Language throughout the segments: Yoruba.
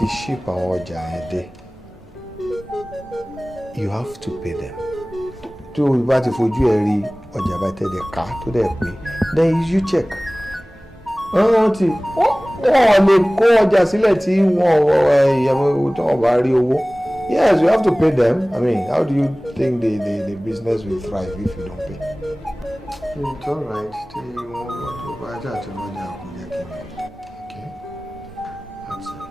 To ship àwọn ọjà yẹn dé, you have to pay them. Tó o bá ti fojú ẹ rí ọjà bá tẹ̀lé ká tó dẹ̀ pé, then you check. Wọ́n lè kó ọjà sílẹ̀ tí wọ́n bá rí owó. Yes, you have to pay them. I mean, how do you think the business will thrive if you don't pay? It's all right. Tí wọ́n tó bá jà tó lọ́jà kò yẹ kí n. Okay, that's it.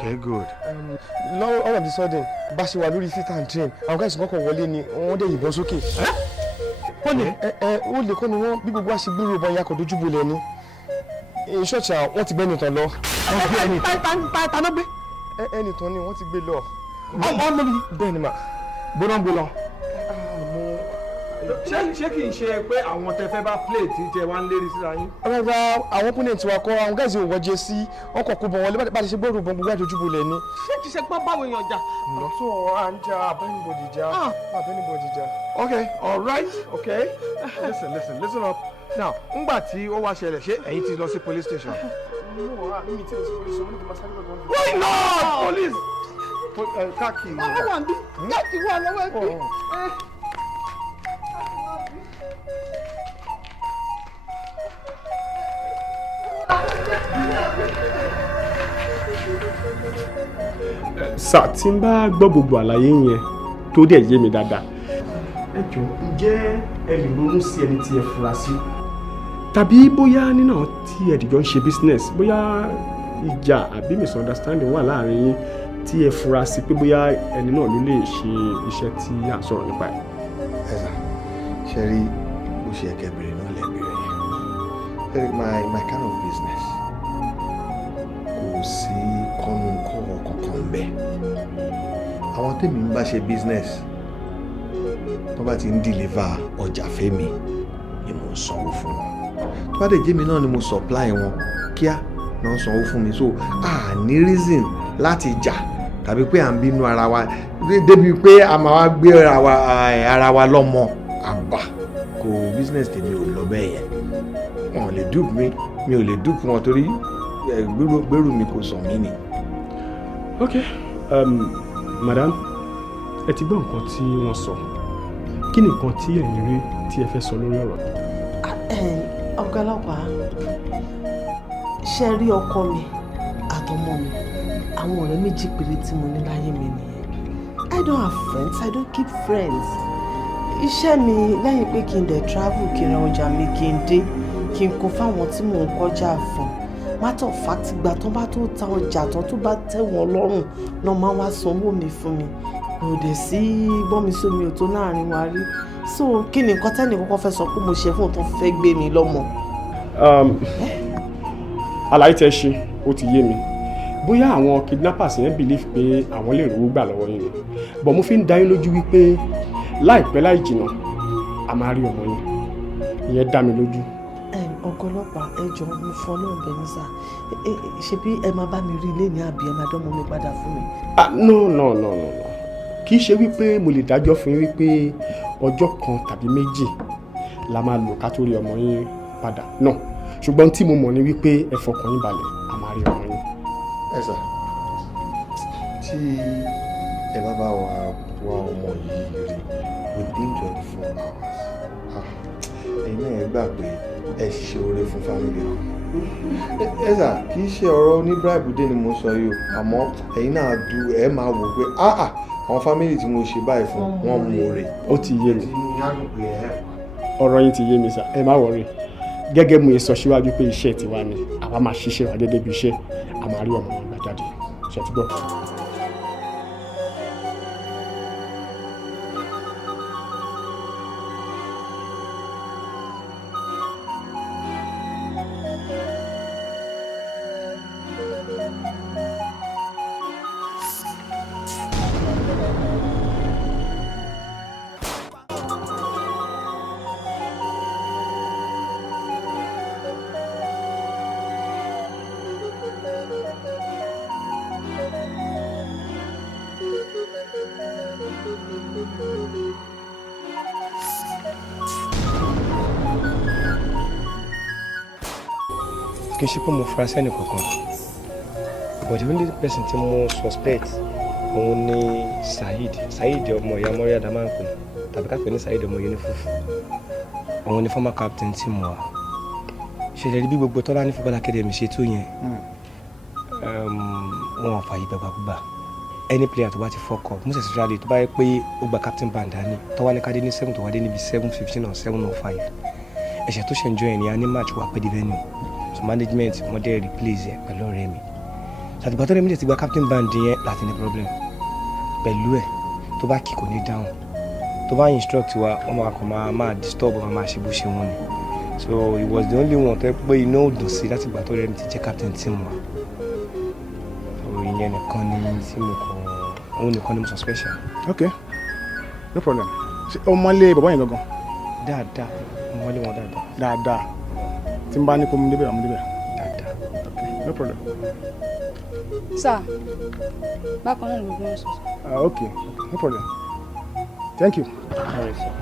Okay, good. All of a sudden, bá ṣe wà lórí fit and train. Àwọn guys kọ́kọ́ wọlé ni wọ́n dẹ̀ yìnbọn sókè. Wọ́n lè ó lè kọ́ ni wọ́n bí gbogbo wa ṣe gbúrò bọ́ yakọ̀ dojú bolẹ̀ ni. ṣọ́ọ̀ṣì wọ́n ti gbé ẹnìtàn lọ. wọ́n gbé ẹnìtàn náà gbé. ẹnìtàn ni wọ́n ti gbé lọ. ọmọ mi. bẹ́ẹ̀ ni mà. gbóná gbé lọ. ṣé kì í ṣe pé àwọn tẹ fẹ́ bá play tí tẹ wá ń lérí síra yín. rárá àwọn opponent wa kọ́ àwọn gáàsì òwò jẹ sí ọkọ̀ kó bọ̀ wọlé bá ti ṣe gbọ́dọ̀ bọ̀ gbogbo àjòjúbò lẹ̀ ni. ṣé kì í ṣe pé báwo èèyàn jà. lọ́tọ̀ à ń jà abẹ́nibọ̀dì jà. Okay, all right, okay. Listen up. Now, ngbà tí ó wá ṣẹlẹ̀ ṣé ẹ̀yin ti lọ sí police station. Why not? Police. Káàkiri. ọwọ́ àbí káàkiri wà lọ́wọ́ ẹ̀kọ́. sà tí n bá gbọ́ gbogbo àlàyé yẹn tó dẹ̀ yé mi dáadáa ẹ jọ ǹjẹ́ ẹ lè ronú sí ẹni tí ẹ fura sí tàbí bóyá nínú àwọn tí ẹ dìjọ ń ṣe business bóyá ìjà àbí misunderstanding wà láàrin yín tí ẹ fura sí pé bóyá ẹni náà ló lè ṣe iṣẹ́ tí à ń sọ̀rọ̀ nípa ẹ̀. ẹ sà ṣe rí bó ṣe ẹkẹ bèrè náà lẹ bèrè yẹn my kind of business kò sí kọ́nù kankan bẹ́ẹ̀ àwọn tèmi ń bá ṣe business tó bá ti ń deliver ọjà fẹ́mi ni mo ń sanwó fún wọn tó bá dẹ̀ jẹ́ mi náà ni mo supply wọn kíá náà sanwó fún mi so ní reason láti jà tàbí pé à ń bínú ara wa débi pé a máa wá gbé ara wa lọ́mọ àbá kò business tèmi ò lọ bẹ́ẹ̀ yẹn wọn ò lè dupe mi ò lè dupe wọn torí gbèrú mi kò sàn mí ni. ok madam ẹ ti gbọ́ nǹkan tí wọ́n sọ kí ni nǹkan tí ẹ̀yin rí tí ẹ fẹ́ sọ lórí ọ̀rọ̀ yìí. ọ̀gá ọlọ́pàá ṣe rí ọkọ mi àtọmọ mi àwọn ọ̀rẹ́ méjì péré tí mo ní láyé mi nìyẹn. I don't have friends, I don't keep friends. Iṣẹ́ mi lẹ́yìn pé kí n dẹ̀ travel kí n ra ọjà mi kí n dé kí n kó fáwọn tí mò ń kọjá fún. Matter of fact ìgbà tó bá tó ta ọjà tán tó bá tẹ́ wọn lọ́rùn náà máa wá sanwó mi fún mi. Kò dẹ̀ sí gbọ́nmi sómi ò tó láàrin wa rí. So kí ni nǹkan tẹ́nì kọ́kọ́ fẹ́ sọ pé mo ṣe fún òun tó fẹ́ gbé mi lọ́mọ. àlàyé tẹ́ ṣe ó ti yé mi bóyá àwọn kidnappers yẹn believe pé àwọn lè rówó gbà lọ́wọ́ yín ni but mo fi ń dá yín lójú wípé láìpẹ́ láì jìnnà a máa rí ọmọ yín ìyẹn dá mi lójú. ọ̀gá ọlọ́pàá ẹ jọ̀ọ́ mo fọ́ náà bẹ̀ ní sà ṣebí ẹ máa bá mi rí ilé ní àbí ẹ máa dánmọ́ mi padà fún mi. no kì í ṣe wípé mo lè dájọ́ fún yín wípé ọjọ́ kan tàbí méjì la máa lò ká tó rí ọmọ yín padà náà ṣùgbọ́n tí mo mọ̀ ní wípé ẹ fọkàn yín balẹ̀ a máa rí ọmọ yín. ẹ sà tí ẹ bá bá wa ọmọ yìí rí within 24 hours ẹ̀yin náà ẹ gbà pé ẹ ṣe oore fún fámìlì kan ẹ sà kì í ṣe ọ̀rọ̀ oníbíráìbù dé ni mo sọ yìí o àmọ́ ẹ̀yin náà ẹ máa wò pé àwọn fámìlì tí mo ṣe báyìí fún wọn mú oore. ó ti yé mi ọ̀rọ̀ yín ti yé mi sà ẹ má wọrí gẹ́gẹ́ mo sọ síwájú pé iṣẹ́ tiwa ni àwa máa ṣiṣẹ́ wa gẹ́gẹ́ bí iṣẹ́ a máa rí ọmọ yẹn gbà jáde ṣe ti gbọ́. kì í ṣe pé mo fura sẹ́ni kankan but the only person tí mo suspect òun ni Saheed ọmọ ìyá mọ́rí adama ń pè tàbí ká pè ní Saheed ọmọ Yunifúfù òun ni former captain tí mo wà ṣẹlẹ̀ bí gbogbo tọ́lá ní football academy ṣe tó yẹn wọn ò fààyè gbàgbàgbà any player tó bá ti fọkọ most especially tó bá yẹ pé ó gba captain band dání tó wá ní ká dé ní 7 tó wá dé níbi 7:15 or 7:05 ẹ̀ṣẹ̀ tó ṣe ń jọ ẹ̀ ní a ní match wà pẹ́ di venue so management wọ́n dẹ́ replace ẹ̀ pẹ̀lú ọ̀rẹ́ mi ṣàtìgbà tó rẹ̀ mi ti gba captain band yẹn láti ní problem pẹ̀lú ẹ̀ tó bá kì kò ní dáhùn tó bá instruct wa wọ́n máa kọ́ máa disturb wọn máa ṣe bó ṣe wọn ni So he was the only one to play no dosi láti ìgbà tó rẹ̀ mi ti jẹ́ captain team wa. So ìyẹn nìkan ni tí mo kọ òun nìkan ni mo suspicion. Okay, no problem. Ọmọlé bàbá yẹn gangan. Dáadáa, ọmọlé wọn dáadáa. Dáadáa. Tí n bá ní kó mú débẹ̀, àmú débẹ̀. Dáadáa. Okay, no problem. Sir, bákan náà ló gbọ́n sọ. Okay, no problem. Thank you. All right, sir.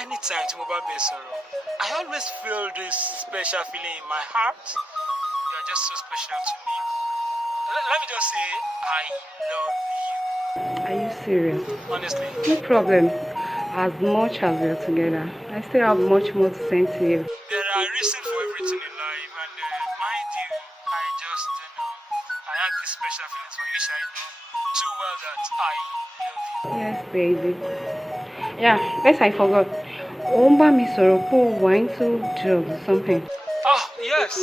Anytime tí mo bá bẹ̀ sọ̀rọ̀, I always feel this special feeling in my heart. You are just so special to me. Let me just say, I love you. Are you serious? Honestly. No problem. As much as we're together, I still have much more to send to you. There are reasons for everything in life, and mind you, I just I have this special feeling for you, which I know too well that I love you. Yes, baby. Yeah, yes, I forgot. Omba mi sọ̀rọ̀ pé o wà into drugs or something. Oh, yes.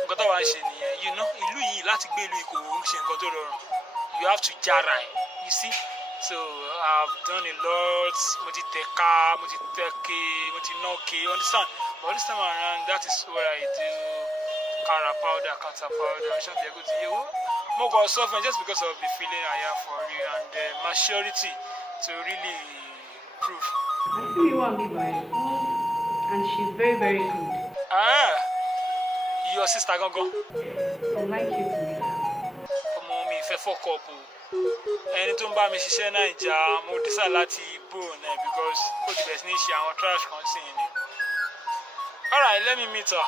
Nǹkan tó wà ń ṣe nìyẹn, you know, ìlú yìí láti gbé ìlú Ìkòròdú ń ṣe nǹkan tó rọrùn. You have to jara ẹ̀, you see. So I've done a lot. Mo ti tẹ̀ka, mo ti tẹ̀ke, mo ti nọ́ọ̀ke, understand? But this time around, that is what I do. Kara powder, kata powder, I shall be able to hear. Mo go suffering just because of the feeling I have for you and maturity to really prove. I see you want me by and she's very, very good. Ah, your sister gongo. I like you to meet her. Ọmọ mi fẹ́ fọ́kọ̀ bò. Ẹni tó ń bá mi ṣiṣẹ́ Naija, mo decide láti bò náà because ó ti bẹ̀rẹ̀ sí ní ṣe àwọn trash kan sí ni. All right, let me meet her.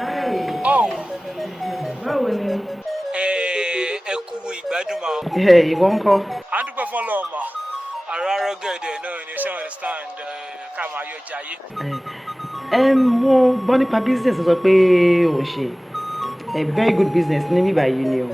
Hi. Oh. Báwo ni? Ẹ kú ìgbádùn ma. Ìwọ ńkọ́? À ń dúpẹ́ fún Ọlọ́run ma. Àrà rọ́gẹ̀dẹ̀ náà ni ṣé understand ká máa yọ jayé. Mo gbọ́ nípa business sọ pé ò ń ṣe very good business ní bíbá yìí ni o.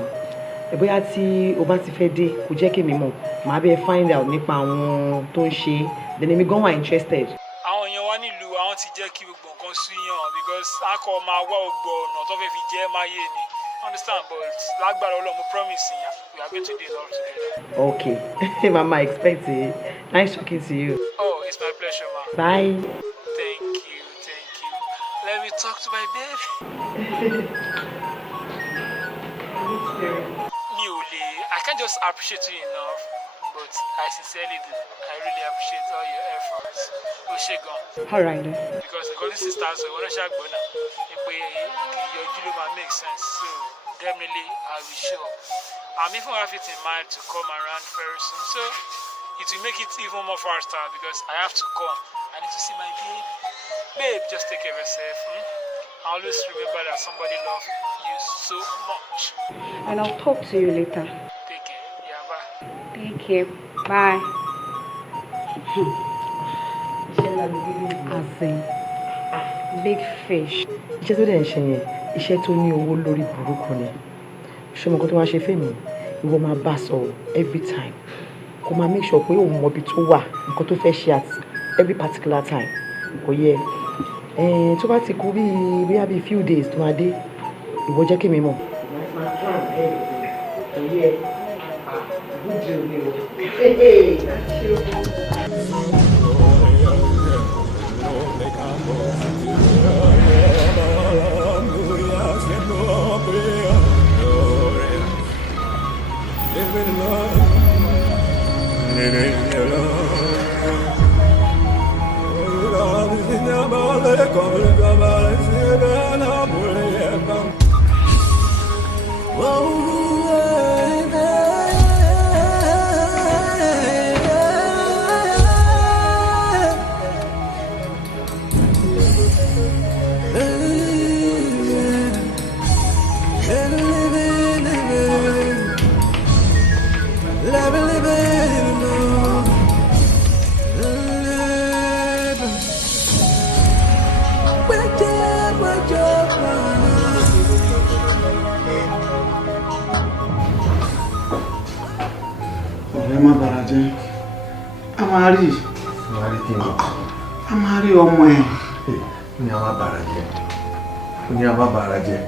Bóyá tí o bá ti fẹ́ dé kò jẹ́ kí mi mọ̀ màá bẹ́ẹ̀ find out nípa àwọn tó ń ṣe then èmi gan wà interested. Àwọn èèyàn wa nílùú àwọn ti jẹ́ kí gbogbo nǹkan súyàn because a kò máa wá ògbó ọ̀nà tó fẹ́ fi jẹ́ máyé ni. Understand, but lágbára Ọlọ́run mo promise you we are going to do it all together. Okay, Mama, I expect it. Nice talking to you. Oh, it's my pleasure, ma. Bye. Thank you. Let me talk to my baby. I can't just appreciate you enough, but I sincerely do. I really appreciate all your efforts. Oshegon. All right. Because this is start, so when I shall go now, your Juluma makes sense. So definitely I'll be sure. I'm even have it in mind to come around very soon. So it will make it even more faster because I have to come. I need to see my baby. Babe, just take care of yourself. I always remember that somebody loves you so much. And I'll talk to you later. Take care. Yeah, bye. Take care. Bye. As in, big fish. Iṣẹ́ tó dẹ̀ ń ṣe yẹn, iṣẹ́ tó ní owó lórí burúkú ni. Ṣé mo kọ́ tó wá ṣe fẹ́ mi? Ìwọ máa bá sọ̀rọ̀ every time. Kó máa make sure pé òun mọ ibi tó wà, nǹkan tó fẹ́ ṣe at every particular time. Kò yẹ. Tó bá ti kú bí few days tó máa dé, ìwọ jẹ́ kí mi mọ̀. Kò yẹ. Good deal ni o. Má bara jẹ́ a máa rí máa rí kí ni. A máa rí ọmọ ẹ̀. Ó ní a máa bàrà jẹ́. Ó ní a máa bàrà jẹ́.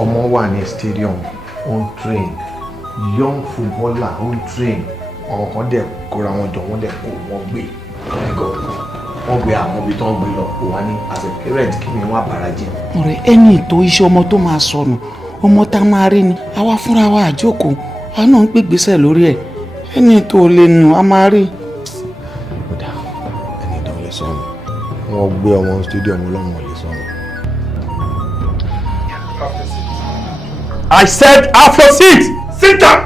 Ọmọ wà ní stadium, ó ń train. Young footballer, ó ń train. Àwọn kan dẹ̀ kóra wọn jọ, wọ́n dẹ̀ kó wọn gbé. Wọ́n gbé àwọn ibi tó ń gbé lọ. Ó wá ní as a parent kí ni wọ́n bàrà jẹ́. Ọ̀rẹ́ ẹni ètò iṣẹ́ ọmọ tó máa sọnù, ọmọ tá máa rí ni. Àwa fúnra wa àjókòó, a náà ń gbégbésẹ̀ lórí ẹ̀. Ẹni tó lè nù, a máa rí. Ẹni tó lè sọnù. Wọ́n gbé ọmọ stadium ọlọ́mọ lè sọnù. I said have your seat. Sit down.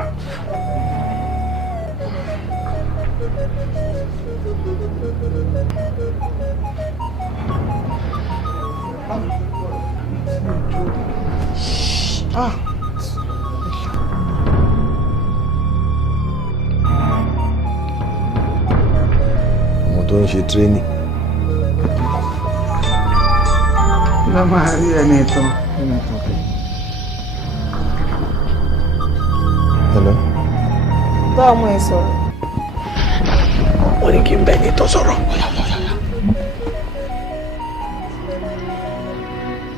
Ọmọ tó ń ṣe training. Lọ máa rí ẹni tán. Hello. Bá ọmọ ẹ sọ̀rọ̀. Wọ́n ní kí n bẹ́ẹ̀ ní tó sọ̀rọ̀.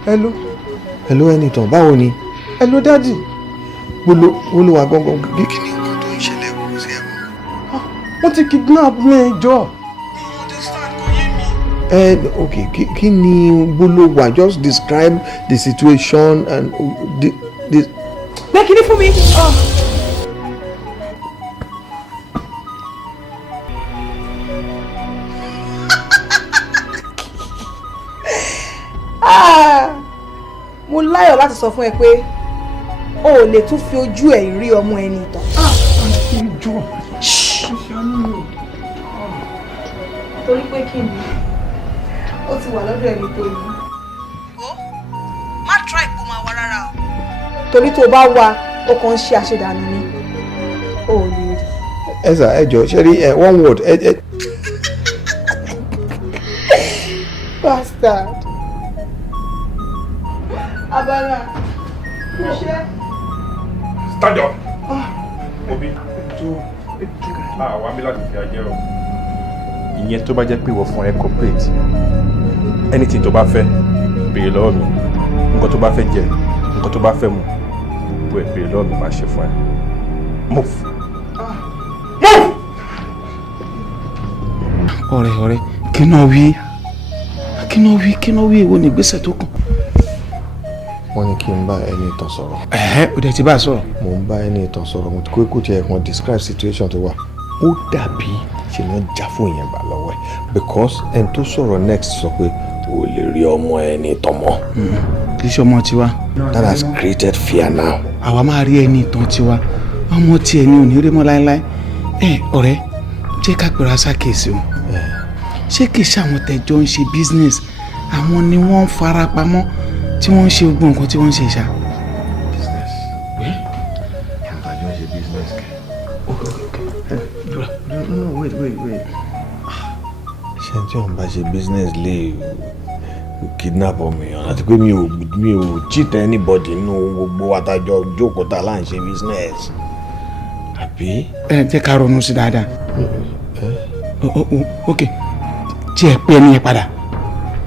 Hello. Hello Ẹnìtàn, báwo ni? Hello daddy. Olúwa gangan kí ni nǹkan tó ń ṣẹlẹ̀ kò sí ẹ̀kọ́. Wọ́n ti kidnap mi jọ. Okay, kí ni Bolówà? Just describe the situation and the. Gbé kíní fún mi. Mo láyọ̀ láti sọ fún ẹ pé o ò lè tún fi ojú ẹ̀ rí ọmọ ẹni ìtàn. Torí pé kí ni ó ti wà lọ́dọ̀ ẹni tó ní. Ó má try kó máa wá rárá o. Torí tó bá wá ó kàn ń ṣe àṣedànù ni o ò lè rí. Ẹ jọ̀ọ́ ṣe rí one word. Bastard. Abala. Iṣẹ́. Stand up. Obi. Wá mi láti fi ajẹ́ o. Ìyẹn tó bá jẹ́ pé ìwọ fún ẹ corporate. Anything tó bá fẹ́ béèrè lọ́wọ́ mi. Nǹkan tó bá fẹ́ jẹ, nǹkan tó bá fẹ́ mu. Gbogbo ẹ̀ béèrè lọ́wọ́ mi máa ṣe fún ẹ. Move. Move. Ọ̀rẹ́ kí náà wí èwo ni ìgbésẹ̀ tó kàn. Wọ́n ní kí n bá Ẹnìtàn sọ̀rọ̀. Ó dẹ̀ ti bá a sọ̀rọ̀. Mo ń bá Ẹnìtàn sọ̀rọ̀, mo ti kó tiẹ̀ kan describe situation tó wà. Ó dàbí ṣe náà já fún ìyẹn gbà lọ́wọ́ ẹ̀ because ẹni tó sọ̀rọ̀ next sọ pé o lè rí ọmọ Ẹnìtàn mọ́. Kì í ṣe ọmọ tiwa. That has created fear now. Àwa máa rí Ẹnìtàn tiwa ọmọ tiẹ̀ ni ò ní rí mọ́ láéláé. Ọ̀rẹ́ jẹ́ ká pèrè àṣàkíyèsí o. Ṣé kìí ṣe àwọn tẹ̀jọ́ ń ṣe business àwọn ni wọ́n ń fara pamọ́ tí wọ́n ń ṣe gbogbo nǹkan tí wọ́n ń ṣe ṣá. Business. Àbájọ ṣe business kẹ. No, wait. Ṣé tí wọ́n bá ṣe business lè kidnap ọmọ èèyàn àti pé mi ò cheat anybody nínú gbogbo àtàjọ jókòó tá là ń ṣe business. Àbí? Jẹ́ ká ronú sí dáadáa. Ok. Tí ẹ pé ẹni yẹn padà.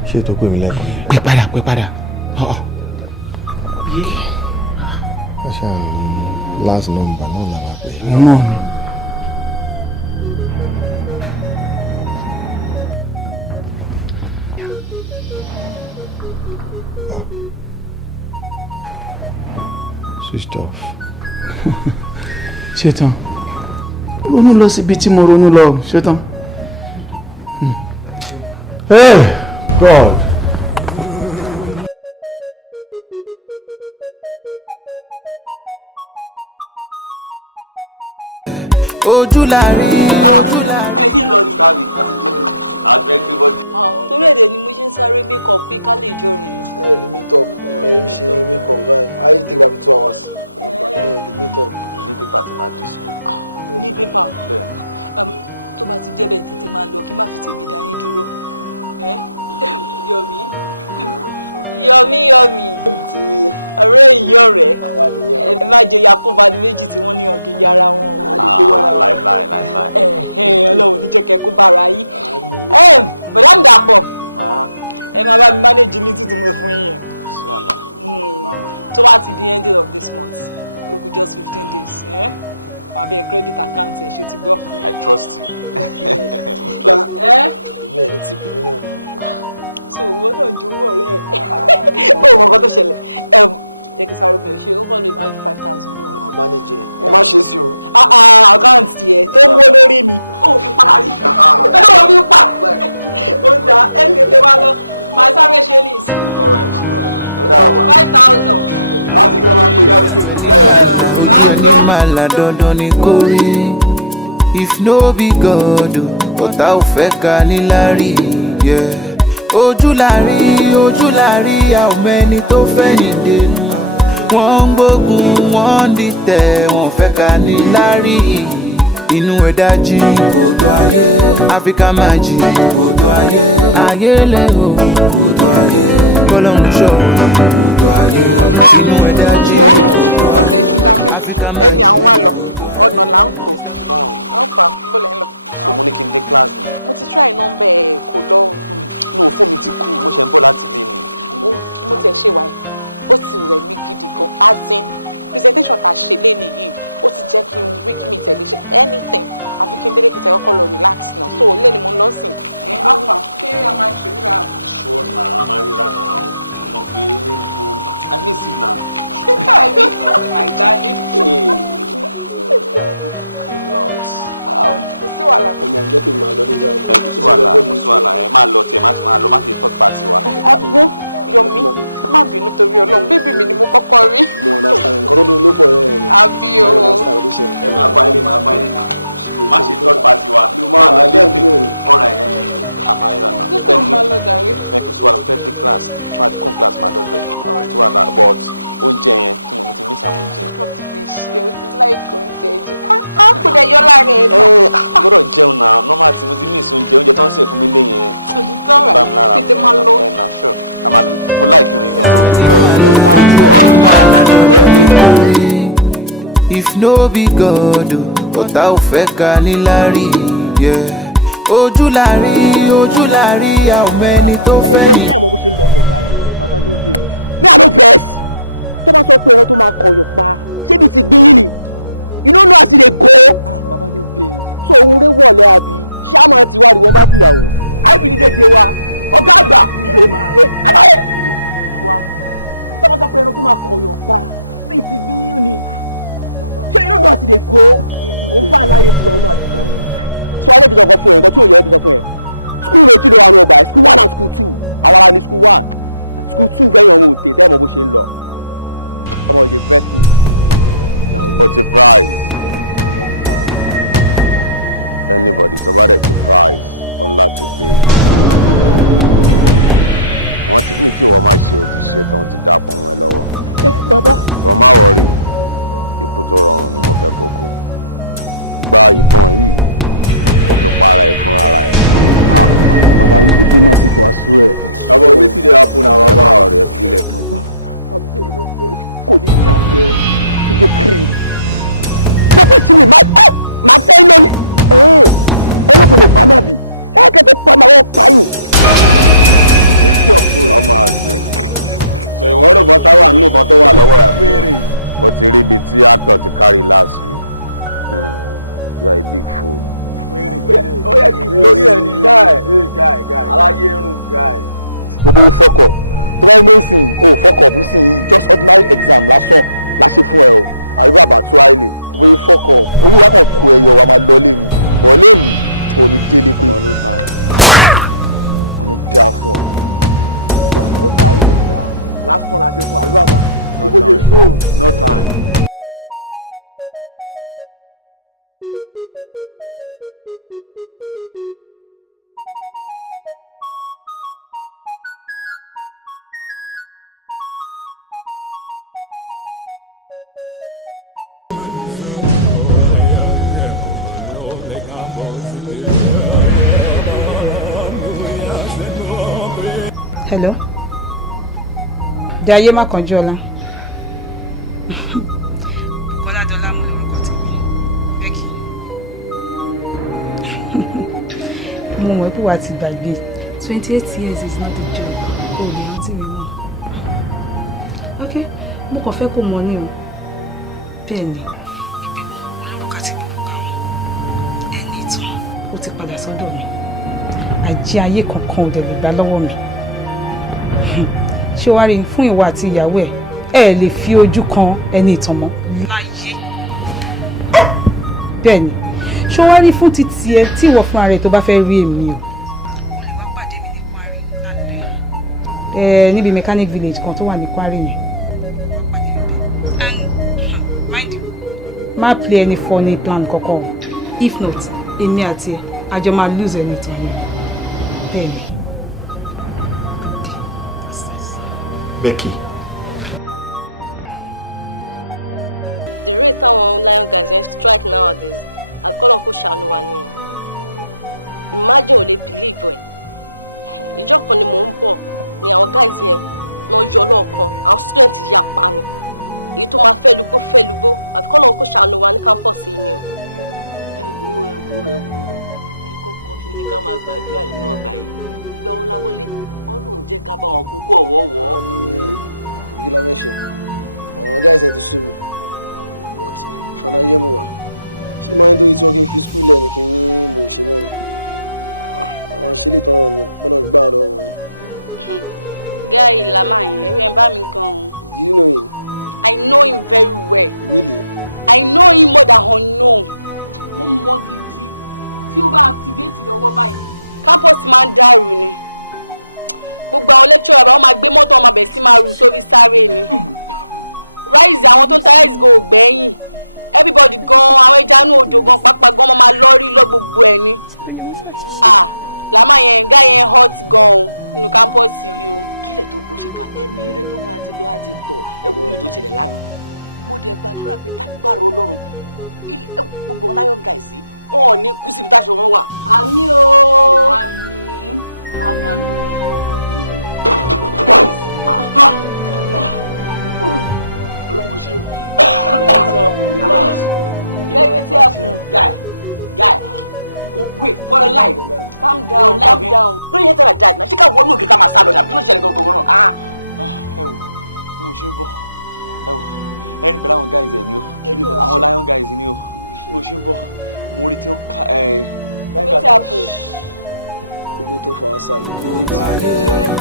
Ṣé tó pè mí lẹ́kọ̀ọ́ yẹn? Pé padà. Wọ́n ṣáà ní last number náà la máa pè. Náà ni. Switched off. Ṣetán. Ronú lọ síbi tí mo ronú lọ. Ṣetán. Hey, God. Ojú la rí. Ojú ẹni màlà dandan ni kò rí. If no be God, ọ̀tá ò fẹ́ ká níláárí. Ojú la rí, a ò mẹ́ni tó fẹ́ ní dènà. Wọ́n ń gbógun, wọ́n ń dìtẹ̀, wọ́n fẹ́ ká níláárí. Inú ẹ̀dá jí, odò ayé. Áfíríkà máa jí, odò ayé. Ayé lè o, odò ayé. Kọ́lọ́run ṣọ́, odò ayé. Inú ẹ̀dá jí, odò ayé. Áfíríkà máa jí, odò ayé. If no be God, ọ̀tá ò fẹ́ ká níláárí. Ojú la rí, a ò mẹ́ni tó fẹ́ ní. Hello. Jaiye Makanjola. Kọ́ládọ́lá mú lórúkọ tèmi. Becky. Mo mọ̀ pé wà ti gbàgbé. 28 years is not a joke. O lè rántí mi mọ́. Okay, mo kàn fẹ́ kó mọ̀ ní o. Bẹ́ẹ̀ ni. Olórúkọ àti gbogbo àwọn ẹni ìtàn ó ti padà sọ́dọ̀ mi. àjẹ́ ayé kankan ò dẹ̀ lè gbà lọ́wọ́ mi. Ṣé wàá rí fún ìwọ àti ìyàwó ẹ lè fi ojú kan ẹni ìtàn mọ́ láyé. Bẹ́ẹ̀ ni ṣé wàá rí fún títí ẹ tí ìwọ fúnra rẹ tó bá fẹ́ rí èmi o. O lè wá pàdé mi ní Kwari lálẹ́. Níbi mechanic village kan tó wà ní Kwari yẹn. Wá pàdé mi bẹ́ẹ̀. And mind you, má play any funny plan kankan. If not, èmi àti ẹ àjọ máa lose ẹni tàn yẹn. Bẹ́ẹ̀ ni. Becky.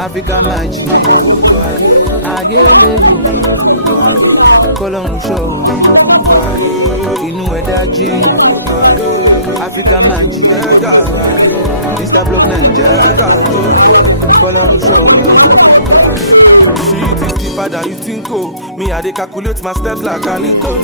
Africa magic, ayélujú, kọ́lọ́run ṣọ́ wa, inú ẹ̀dá jí, Africa magic, Mr. Block Naija, kọ́lọ́run ṣọ́ wa. Shit is deeper than you think, oh. Me, I dey calculate my steps like a Lincoln.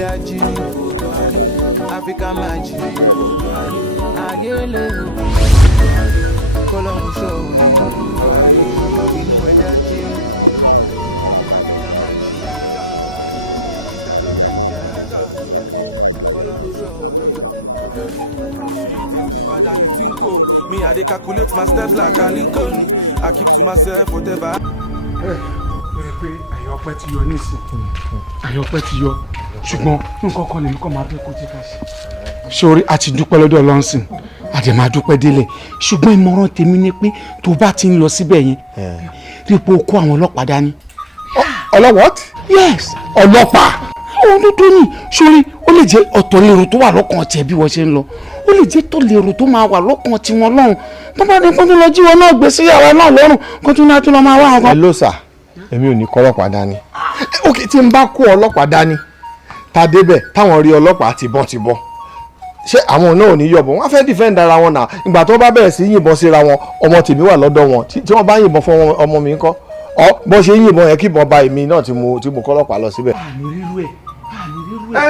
Daji, Africa magic, ayélujú, kọ́lọ́run ṣọ́ wa, inú ẹ̀dá jí, kọ́lọ́run ṣọ́ wa. than you think, oh. Me, I dey calculate my steps like a Lincoln. I keep to myself, whatever. Pé àyọpẹ́ ti yọ nísìn àyọpẹ́ ti yọ ṣùgbọ́n nǹkan kan lèmi kọ́ máa fẹ́ kó tí ká ṣe. Sórí a ti dúpẹ́ lọ́dọ̀ Ọlọ́run a dẹ̀ máa dúpẹ́ délẹ̀ ṣùgbọ́n ìmọ̀ràn tèmi ni pé tó bá ti ń lọ síbẹ̀ yẹn rí pé o kó àwọn ọlọ́pàá dání. Ọlọ́wọ́? Yes, ọlọ́pàá. Àwọn tó tó ní sórí ó lè jẹ́ ọ̀tọ̀ lérò tó wà lọ́kàn tiẹ̀ bí wọ́n ṣe ń lọ ó lè jẹ́ tó lérò tó máa wà lọ́kàn tiwọn lọ́rùn tó bá dé kó tó lọ jí wọn náà gbé sí ìyàwó náà lọ́rùn kó tó náà tó lọ máa wá àwọn kan. Hello sir, èmi ò ní kọ́ ọlọ́pàá dání. Ok, tí n bá kó ọlọ́pàá dání ta débẹ̀ táwọn rí ọlọ́pàá tìbọn ṣé àwọn náà ò ní yọ̀bọ̀ wọ́n á fẹ́ defend ara wọn náà ìgbà tó bá bẹ̀rẹ̀ sí yìnbọn síra wọn ọmọ tèmi wà lọ́dọ̀ wọn tí wọ́n bá yìnbọn fún ọmọ mi ńkọ́ bó ṣe yìnbọn yẹn kí ìbọn bá èmi náà tí mo kọ́ ọlọ́pàá lọ síbẹ̀. àmì rírú ẹ̀.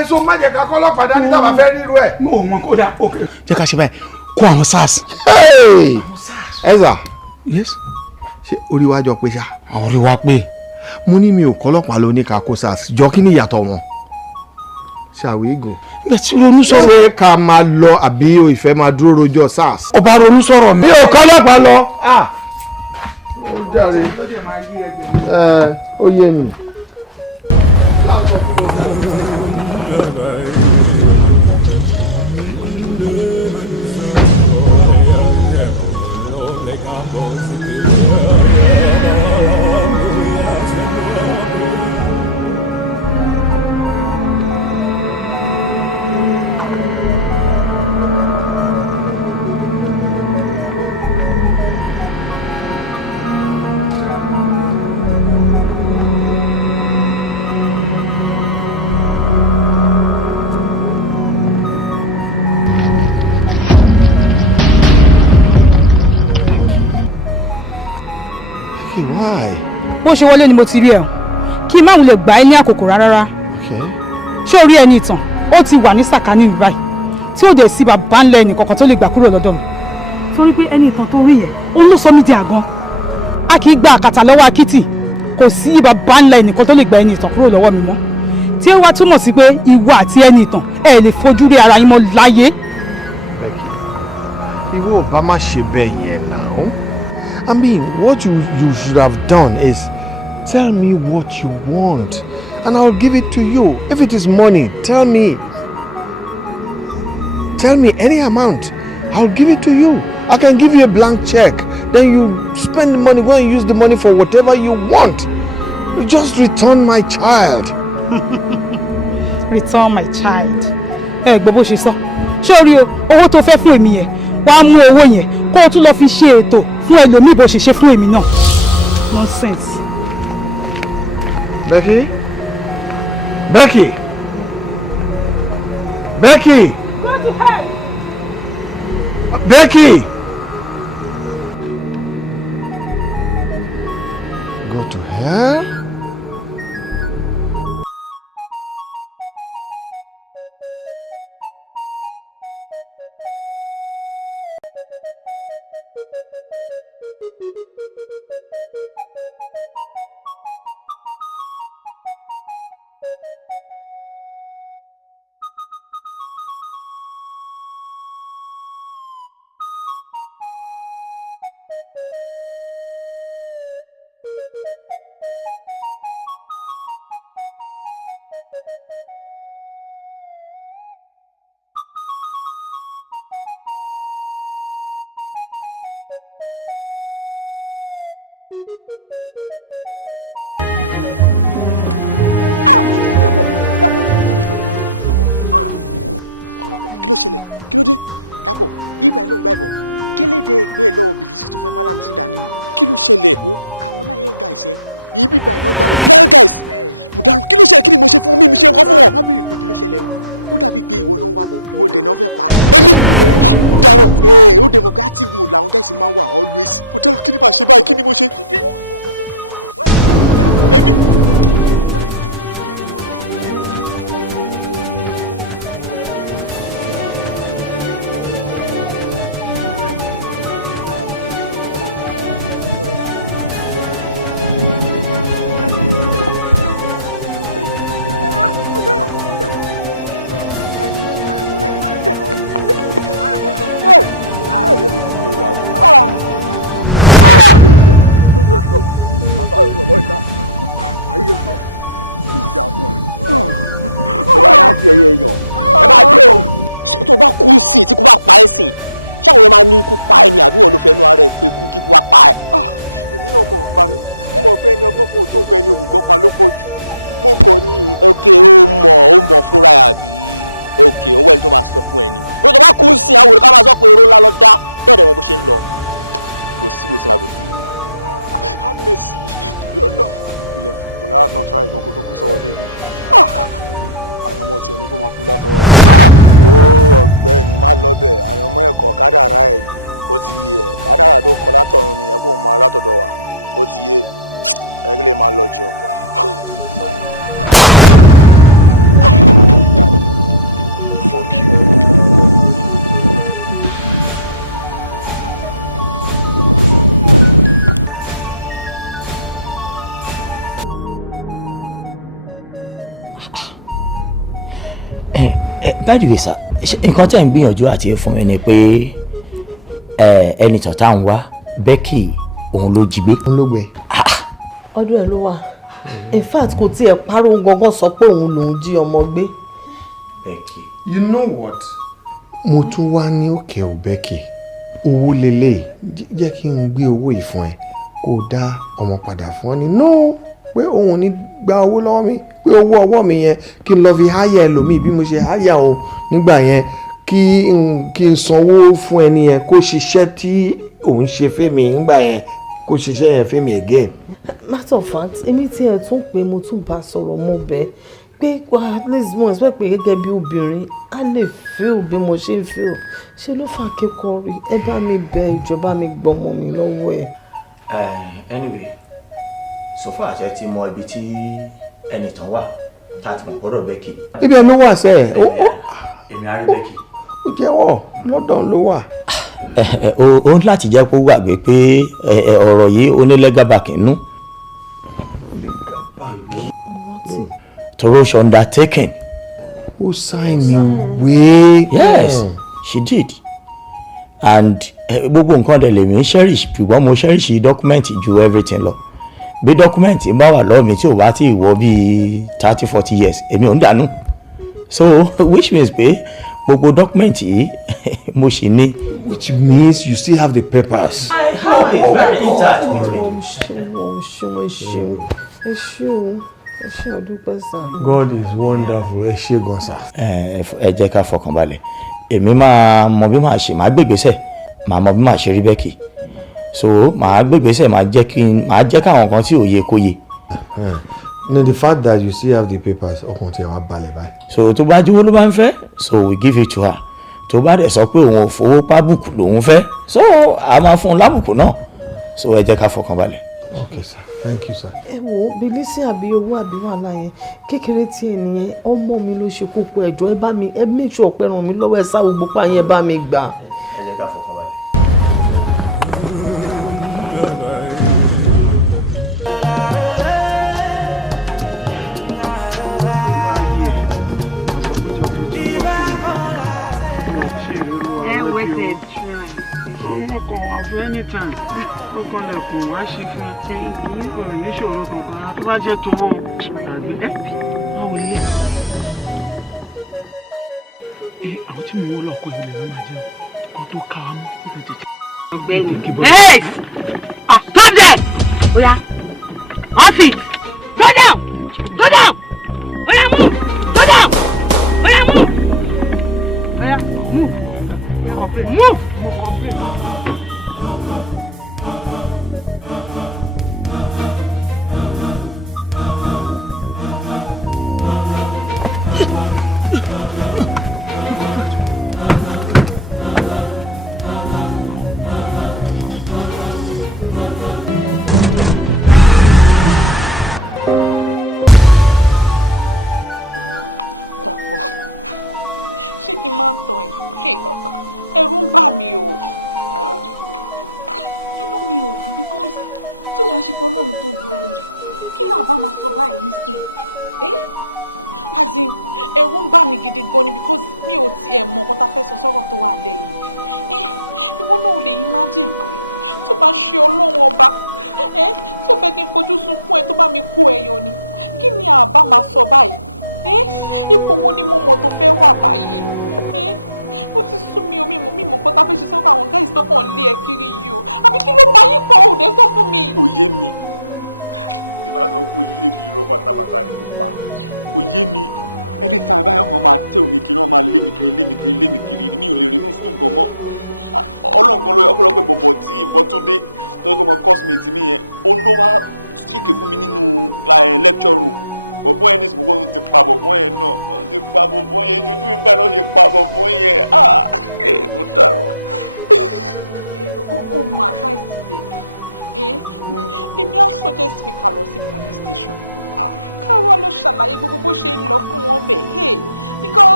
ẹ so má jẹ́ ká kọ́ ọlọ́pàá dání tá a bá fẹ́ rírú ẹ̀. mo mọ kó dà ok. jẹ́ ká ṣe báyìí kó àwọn SARS. Ezra. Yes. ṣé orí wa jọ pé ṣá. orí wa pé. mo ní mi ò kọ́ ọlọ́pàá ló ní ká kó SARS jọ kí ni ìyàtọ̀ wọn. Shall we go? bẹ́ẹ̀ tí ronú sọ̀rọ̀. ṣé ká máa lọ àbí o ìfẹ́ máa dúró rojọ́ SARS. ọba ronú sọ̀rọ̀ mi. mi ò kọ́ ọlọ́pàá lọ. ó jàre ó yé mi. bó ṣe wọlé ni mo ti rí ẹ kí n má wulẹ̀ gbà ẹ́ ní àkókò rárá. ṣé o rí ẹni ìtàn ó ti wà ní sàkání mi báyìí tí ó dẹ̀ sí bàbá ńlẹ̀ ẹnì kankan tó lè gbà kúrò lọ́dọ̀ mi. torí pé ẹni ìtàn tó rí yẹn ó ló sọ mí di àgàn a kì í gba àkàtà lọ́wọ́ akitì kò sí bàbá ńlẹ̀ ẹnìkan tó lè gba ẹni ìtàn kúrò lọ́wọ́ mi mọ́ tí ó wá túmọ̀ sí pé ìwọ àti ẹni ìtàn ẹ lè fojú rí ara yín mọ́ láyé. ìwọ ò bá má ṣe bẹ́ẹ̀ yẹn náà. I mean, what you should have done is tell me what you want and I'll give it to you. If it is money, tell me. Tell me any amount. I'll give it to you. I can give you a blank check. Then you spend the money, go and use the money for whatever you want. You just return my child. Return my child. Gbọ́ bó ṣe sọ. Ṣé o rí owó tó fẹ́ fún èmi yẹn? Wàá mú owó yẹn kó o tún lọ fi ṣe ètò fún ẹlòmíì bó ṣe ṣe fún èmi náà. Nonsense. Becky? Becky? Becky? Go to hell. Becky! Go to hell? By the way sir, nǹkan tẹ́ ń gbìyànjú àti fún mi ni pé ẹni tọ̀tá ń wá Becky òun ló jí gbé. òun ló gbé. ọdún ẹ̀ ló wà. In fact kò tiẹ̀ parọ́ gangan sọ pé òun lòún jí ọmọ gbé. Becky. You know what? mo tún wá ní òkè ò Becky owó lélẹ̀ jẹ́ kí n gbé owó yìí fún ẹ kó dá ọmọ padà fún ọ ni no pé òun ní gba owó lọ́wọ́ mi pé owó ọwọ́ mi yẹn kí n lọ fi háyà ẹlòmíì bí mo ṣe háyà o nígbà yẹn kí n sanwó fún ẹni yẹn kó ṣiṣẹ́ tí òun ṣe fẹ́mi nígbà yẹn kó ṣiṣẹ́ yẹn fẹ́mi again. matter of fact èmi tí ẹ tún pé mo tún bá sọ̀rọ̀ mo bẹ́ẹ̀ pé at least mo expect pé gẹ́gẹ́ bí obìnrin a lè feel bí mo ṣe ń feel ṣe ló fà kíkọ́ rí ẹ bá mi bẹ ìjọba mi gbọmọ mi lọ́wọ́ ẹ. Anyway so far àṣẹ ti mọ ibi tí ẹnì tán wà tá a ti mọ̀ gbọ́dọ̀ Becky. ibi ẹ ló wà sẹ́ẹ̀. èmi á rí Becky. ó jẹ́wọ́ London ló wà. ó ń láti jẹ́ kó gbàgbé pé ọ̀rọ̀ yìí ó ní legal back nínú. Torosh undertaken. Who signed me? Yes, she did. And gbogbo nǹkan dẹ̀ lèmi cherish ṣùgbọ́n mo cherish document ju everything lọ. Bí document bá wà lọ́wọ́ mi tí ò bá tí ì wọ bíi 30-40 years èmi ò ń dànù. So which means pé gbogbo document yìí mo ṣì ní. Which means you still have the papers. I have it very intact with me. God is wonderful. Ẹ ṣé gan sir. Ẹ jẹ́ ká fọkàn balẹ̀. Èmi máa mọ bí màá ṣe máa gbégbésẹ̀ máa mọ bí màá ṣe rí Becky. So màá gbégbésẹ̀ máa jẹ́ káwọn kan tí ò yẹ kó yé. No, the fact that you still have the papers ọkàn tí ẹ wá balẹ̀ báyìí. So tó bá jówó ló bá ń fẹ́ so we give it to her. Tó bá dẹ̀ sọ pé òun ò fowó pábùkù lòun fẹ́ so a máa fún un lábùkù náà. So ẹ jẹ́ ká fọkàn balẹ̀. Okay sir, thank you sir. ẹ wo bílísì àbí owó àbí wàhálà yẹn kékeré tí ẹ nìyẹn ọmọ mi ló ṣe kókó ẹjọ́ ẹ bá mi ẹ make sure pé ràn mí lọ́wọ́ ẹ sá gbogbo pa yẹn bá mi gbà. Ẹ jẹ́ ká fọkàn balẹ̀. Anytime ó kọlẹ̀kùn wá ṣe fún kò níṣòro kankan tó bá jẹ́ tówó tàbí báwo lè. Àwọn tí mo wọ́ lọ́kọ̀ ilẹ̀ ló máa jẹ́ kó tó ká wa mọ́ kó tètè. Ọ̀gbẹ́ni stop there oya off it go down oya move go down oya move move.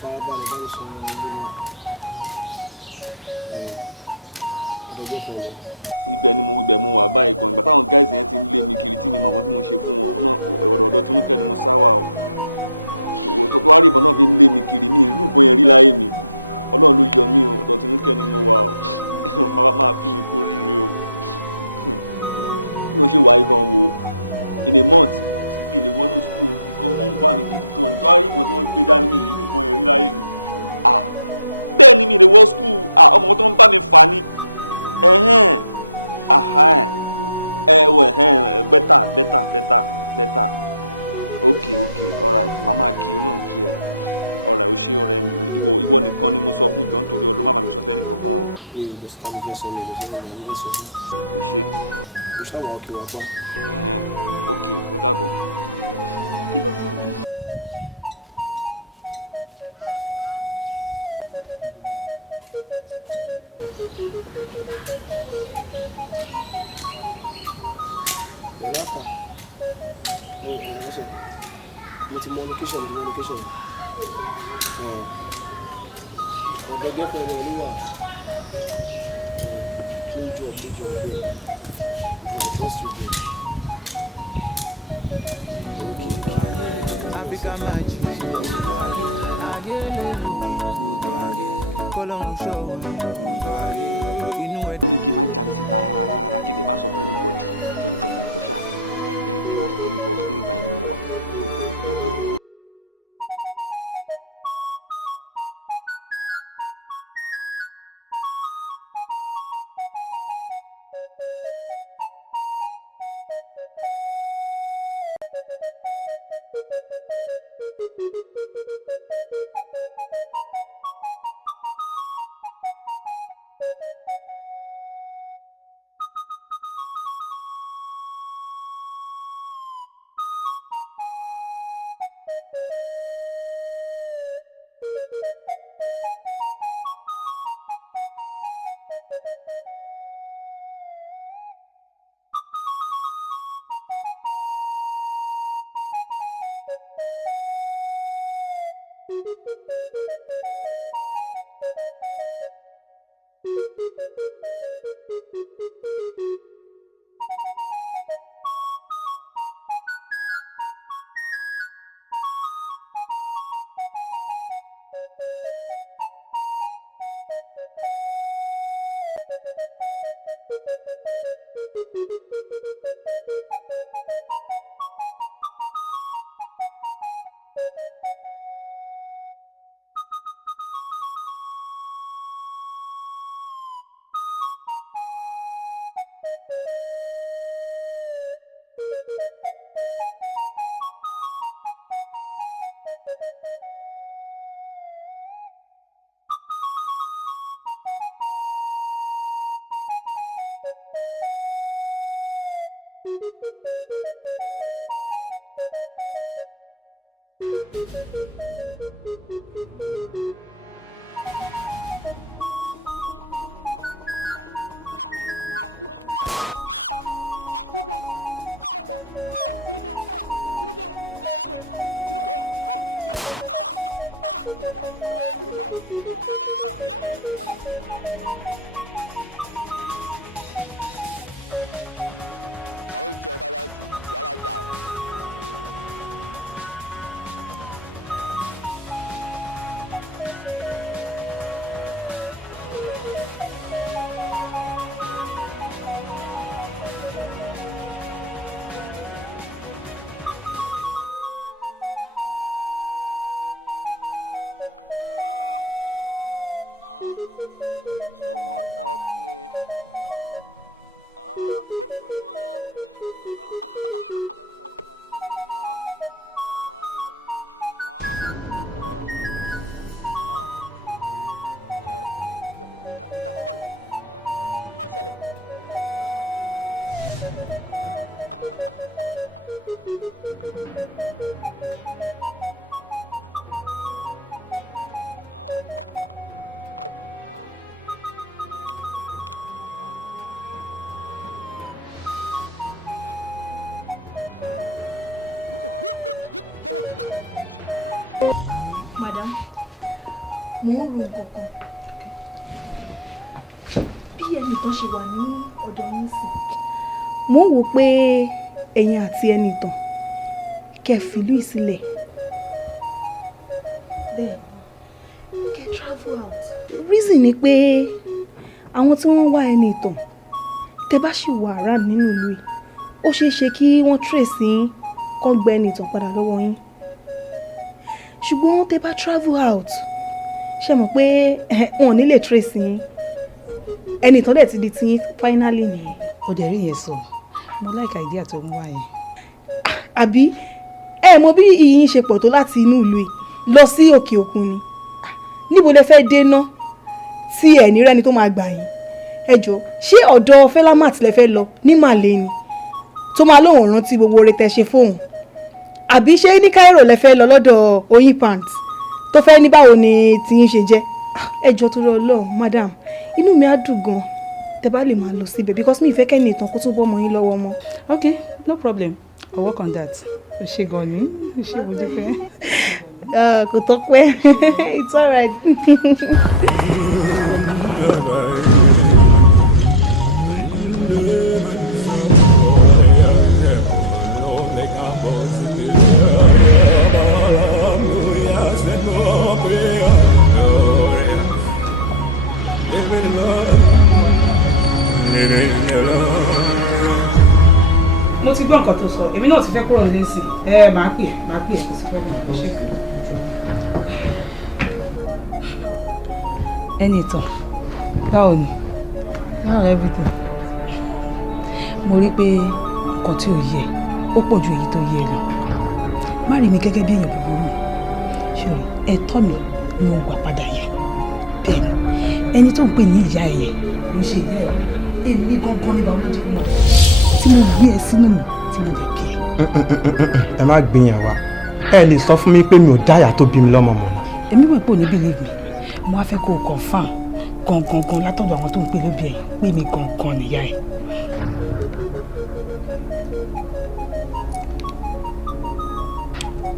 Farabalẹ̀ bá ń sọ ọmọ ìlú náà. Ọ̀dọ́gbọ́n fún ọ. Madam, mo ń ro nǹkan kan. Bí ẹnìkan ṣe wà ní ọ̀dọ̀ yín sí. Mo ń wò pé ẹ̀yin àti ẹnìtàn kẹ́ fìlú ìsílẹ̀. Bẹ́ẹ̀ kẹ́ travel out. Reason ni pé àwọn tí wọ́n wá ẹnìtàn tẹ́ bá ṣì wà around nínú ìlú yìí, ó ṣeé ṣe kí wọ́n trace yín kó gbé ẹnìtàn padà lọ́wọ́ yín. Ṣùgbọ́n tẹ́ bá travel out, ṣe mọ̀ pé wọn ò ní lè trace yín. Ẹnìtàn dẹ̀ ti di tiyín finally nìyẹn. Ó dẹ̀ rí yẹn sọ, mo like idea tó ń wá yẹn. Àbí ẹ mọ̀ bí ìyín ṣe pọ̀ tó láti inú ìlú yìí lọ sí òkè òkun ni. Níbo lẹ fẹ́ dé ná tí ẹ̀ ní rẹ́ni tó máa gbà yín? Ẹ jọ̀ọ́, ṣé ọ̀dọ̀ Fẹ́lámàt lẹ fẹ́ lọ ní Màlẹ́ ni tó máa lóun rántí gbogbo oore tẹ́ ṣe fóun? Àbí ṣé ní Cairo lẹ fẹ́ lọ lọ́dọ̀ Oyin Pants tó fẹ́ ní báwo ni tiyín ṣe jẹ́? Ẹ jọ̀ọ́ torí Ọlọ́run madam, inú mi á dùn gan tẹ́ bá lè máa lọ síbẹ̀ because mi ìfẹ́ kẹ́ni ìtàn kó tún bọ́ ọmọ yín lọ́wọ́ mọ́. Okay, no problem. I'll work on that. O ṣe gan ni, o ṣe mo dúpẹ́. Kò tó pẹ́, it's alright. Mo ti gbọ́ nǹkan tó sọ, èmi náà ti fẹ́ kúrò nílé sí. Màá pè é, kò sí problem. Ṣé kò? Ẹnìtàn, báwo ni? Báwo everything? Mo rí pé nǹkan tí ò yẹ, ó pọ̀ ju èyí tó yẹ lọ. Má rí mi gẹ́gẹ́ bí èèyàn búburú. Ṣé o rí? Ẹ̀tọ́ mi ni mo gbà padà yẹn. Bẹ́ẹ̀ ni, ẹni tó ń pè ní ìyá ẹ̀yẹ, mo ṣe ìyá ẹ̀. Èmi gangan ní biological mother tí mo gbé ẹ sínú mi tí mo lè kí ẹ. Ẹ má gbìyànjú wa, ẹ lè sọ fún mi pé mi ò dáyà tó bí mi lọ́mọ mọ́ náà. Èmi mọ̀ pé ò ní believe mi, mo wá fẹ́ kó o confirm gangan látọ̀dọ̀ àwọn tó ń pè lóbi ẹ̀ pé mi gangan nìyá ẹ̀.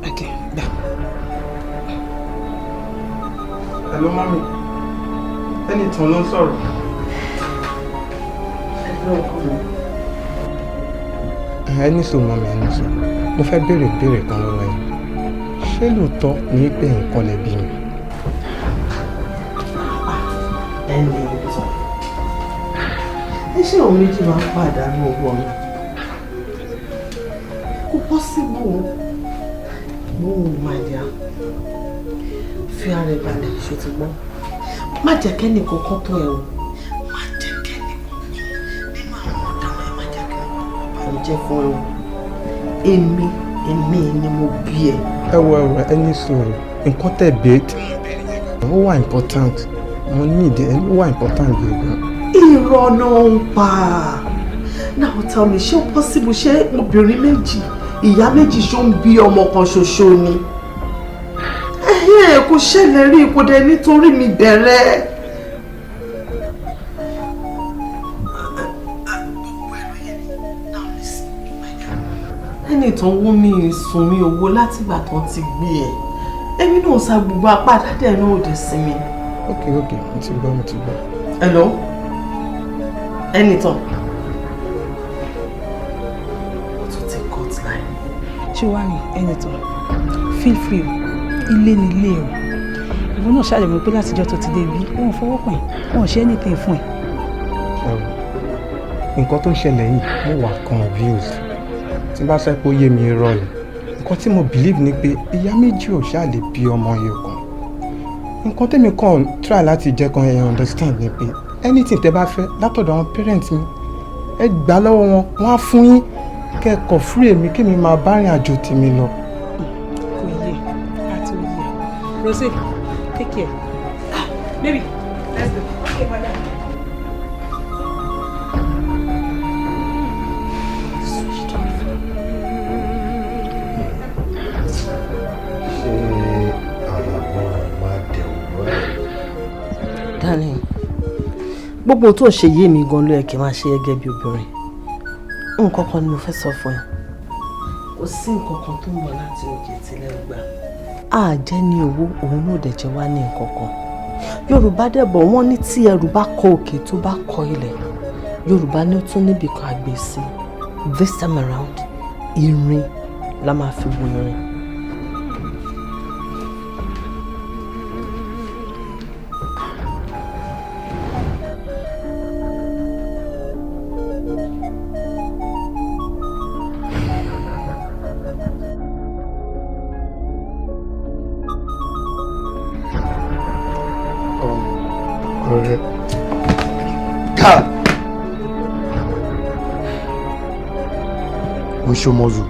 Okay, gbà. Hello mami, Ẹnìtàn ló ń sọ̀rọ̀. Ẹni sọ mọ́ mi ẹni sọ, mo fẹ́ béèrè kan lọ́wọ́ yín. Ṣé lóòótọ́ ní pé nǹkan lè bí mi? Ẹnìtàn, ẹ ṣé òun méjì máa ń pàdánù owó ọmọ? Kò pọ́sibú o. Mo ò máa yá. Fi ara ẹ̀ balẹ̀ ṣe ti gbọ́. Má jẹ́ kẹ́ni kankan tó ẹ o. Má jẹ́ kẹ́ni kankan nínú àwọn ọ̀daràn ẹ má jẹ́ kẹ́ni kankan bá jẹ́ fún ẹ o. Èmi ni mo bí ẹ. Ẹ wo ẹni sọ̀rọ̀, nǹkan tẹ̀ bẹ́ẹ̀ ó wà important. Mo ní ìdí ẹ ó wà important yìí gan. Irọ́ náà ń pa. Now tell me, ṣé ó possible ṣé obìnrin méjì, ìyá méjì ṣó ń bí ọmọ kan ṣoṣo ni? Kò ṣẹlẹ̀ rí ipò dẹ nítorí mi bẹ̀rẹ̀. Ẹnìtàn wú mi sùn mi owó látìgbà tán ti gbé ẹ̀. Èmi náà sa gbogbo apá àdádẹ́ náà òde sí mi. Ok, mo ti gbọ́. Hello? Ẹnìtàn. To take cut line. Ṣé wàá ní Ẹnìtàn? Feel free. Ilé ni ilé o. Ìwọ náà ṣàlẹ̀mọ́ pé látijọ́ tó ti dé bí wọ́n fọwọ́ kàn ẹ́, wọ́n ṣe anything fún ẹ. Nǹkan tó ń ṣẹlẹ̀ yìí mo wà confused. Tí bá sọ pé ó yé mi irọ́ ni. Nǹkan tí mo believe ni pé ìyá méjì ò ṣáà lè bí ọmọ yìí kan. Nǹkan tẹ́mi kàn try láti jẹ́ kan ẹ understand ni pé anything tẹ́ bá fẹ́ látọ̀dọ̀ àwọn parents mi ẹ gbà lọ́wọ́ wọn, wọ́n á fún yín kẹ́kọ̀ọ́ free èmi kémi máa bá rìn àjò tèmi lọ. Rose, take care. Baby, let's go. Okay, madam. Darling, gbogbo tó ń ṣe yé mi gan ló yẹ kí n máa ṣe gẹ́gẹ́ bí obìnrin. Nǹkan kan ni mo fẹ́ sọ fún ẹ. Kò sí nǹkan kan tó ń bọ̀ láti òkè tilẹ̀ gbà. àjẹ́ ní owó òun náà dẹ̀ jẹ́ wá ní nǹkan kan. Yorùbá dẹ̀bọ̀ wọ́n ní tí ẹrù bá kọ òkè tó bá kọ ilẹ̀, Yorùbá ní ó tún níbi kan àgbè sí. This time around irin la máa fi wo irin. Oṣomozu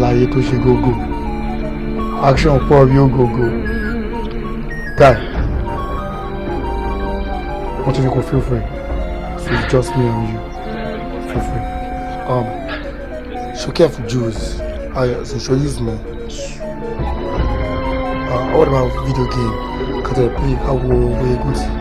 láyé tó ṣe gógó action pọ̀ bí ó gógó guy wọ́n ti ní kó feel free so it's just me and you feel free so careful Jews so show use more what about video game kàtà play káwọ owó egun tí.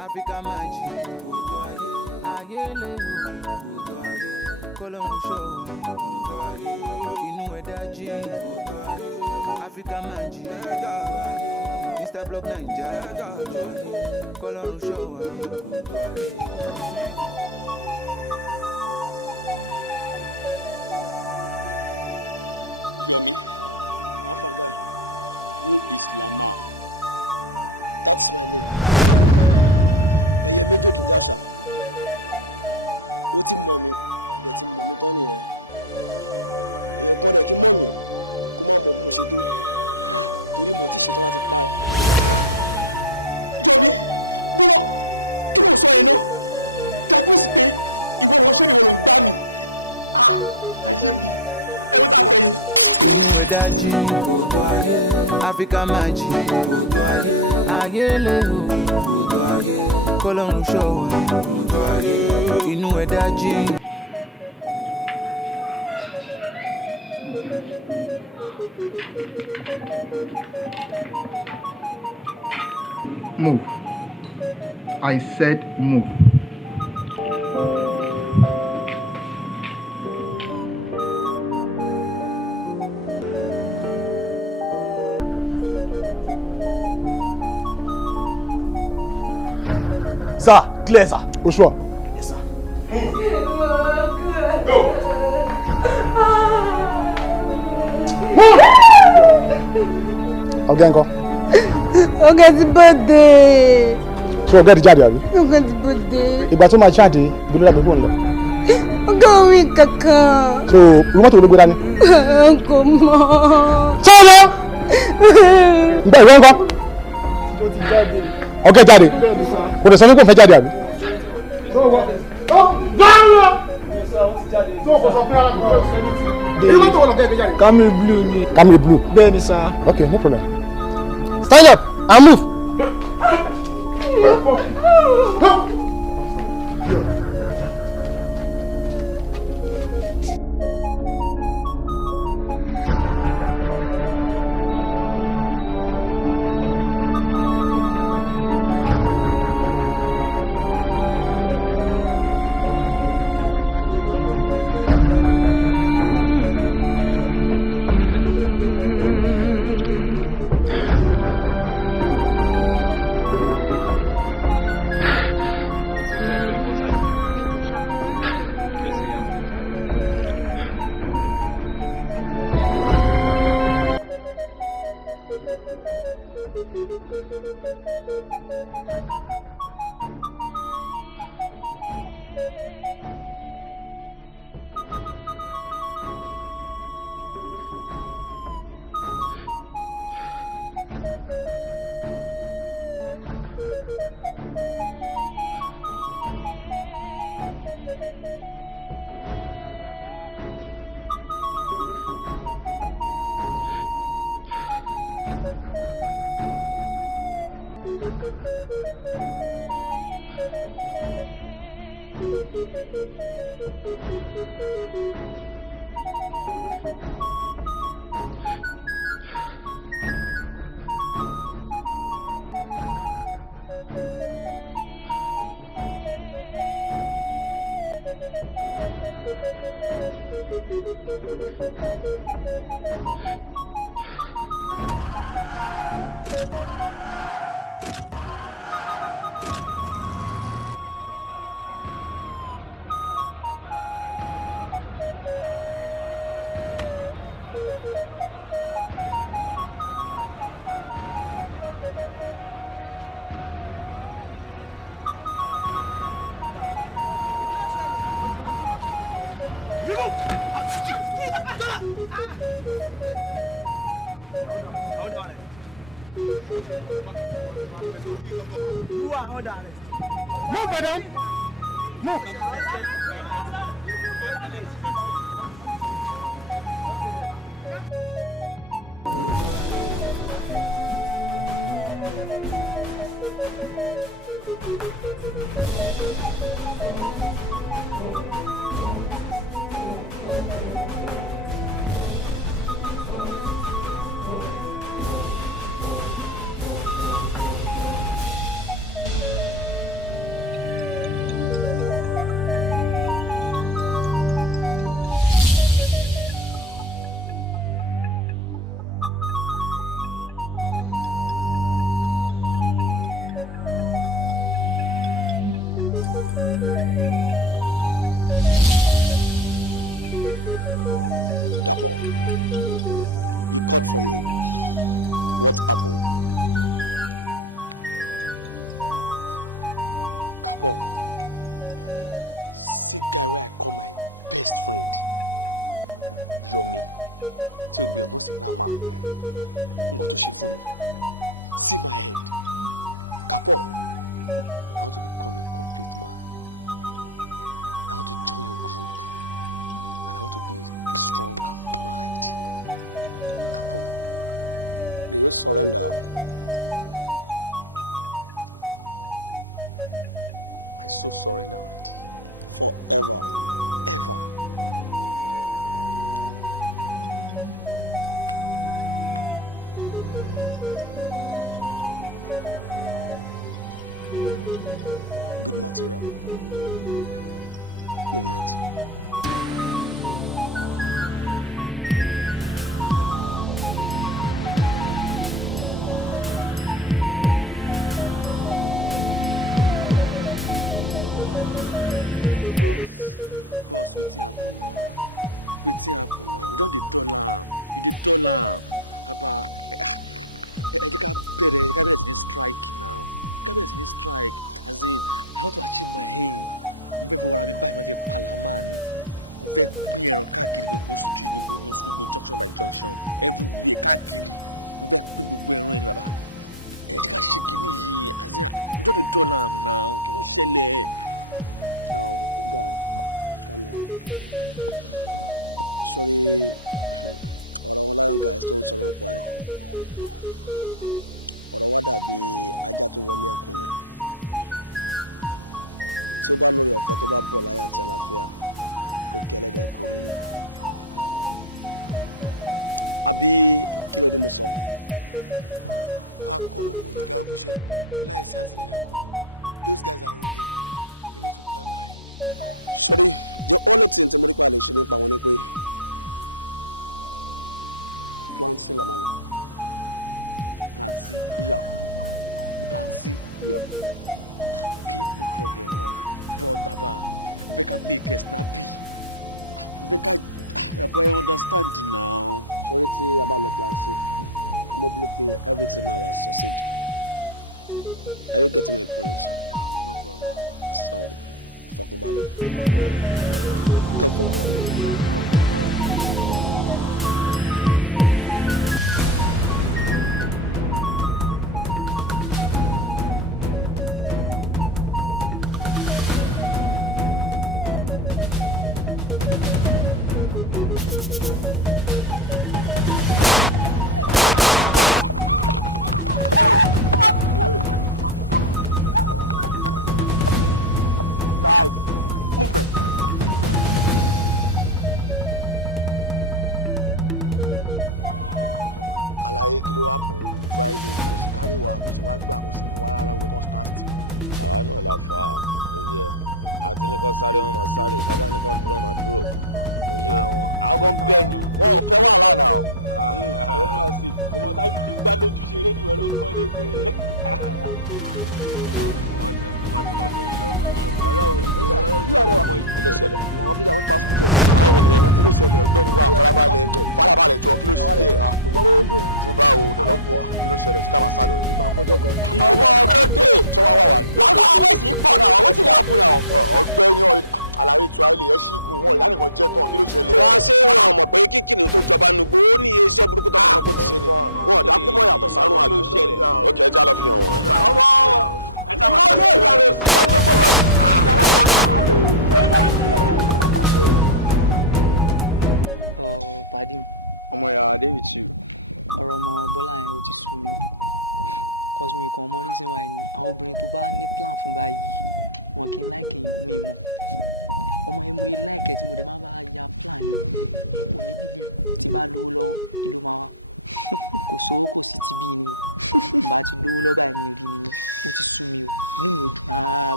Africa magic, ayele Kolorun show, inú ẹ̀dá jí, Africa magic, Mr. Block Naija, Kolorun show. Inú ẹ̀dá jí, Africa magic, ayele Kolorun show, inú ẹ̀dá jí. Move. I said move. Sir, clear, sir. Oh, sure. Yes, sir. Ọ̀gá ńkọ́? Ọ̀gá ti birthday. Ṣé ọ̀gá ti jáde àbí? Ọ̀gá ti birthday. Ìgbà tó máa jáde, ibi ló dàbí fóun lọ. Ọ̀gá orí kankan. So, irú mọ́tò ló gbé dání? N kò mọ̀. Sọ́ọ́lọ́! Ǹgbà ìwé ńkọ́? Ọ̀gá jáde. Kò dẹ̀ sọ fún kò fẹ́ jáde àbí? Camry blue ni. Camry blue. Bẹ́ẹ̀ni sá. Okay, no problem. Stand up and move. You are under arrest. Move, madam. Move.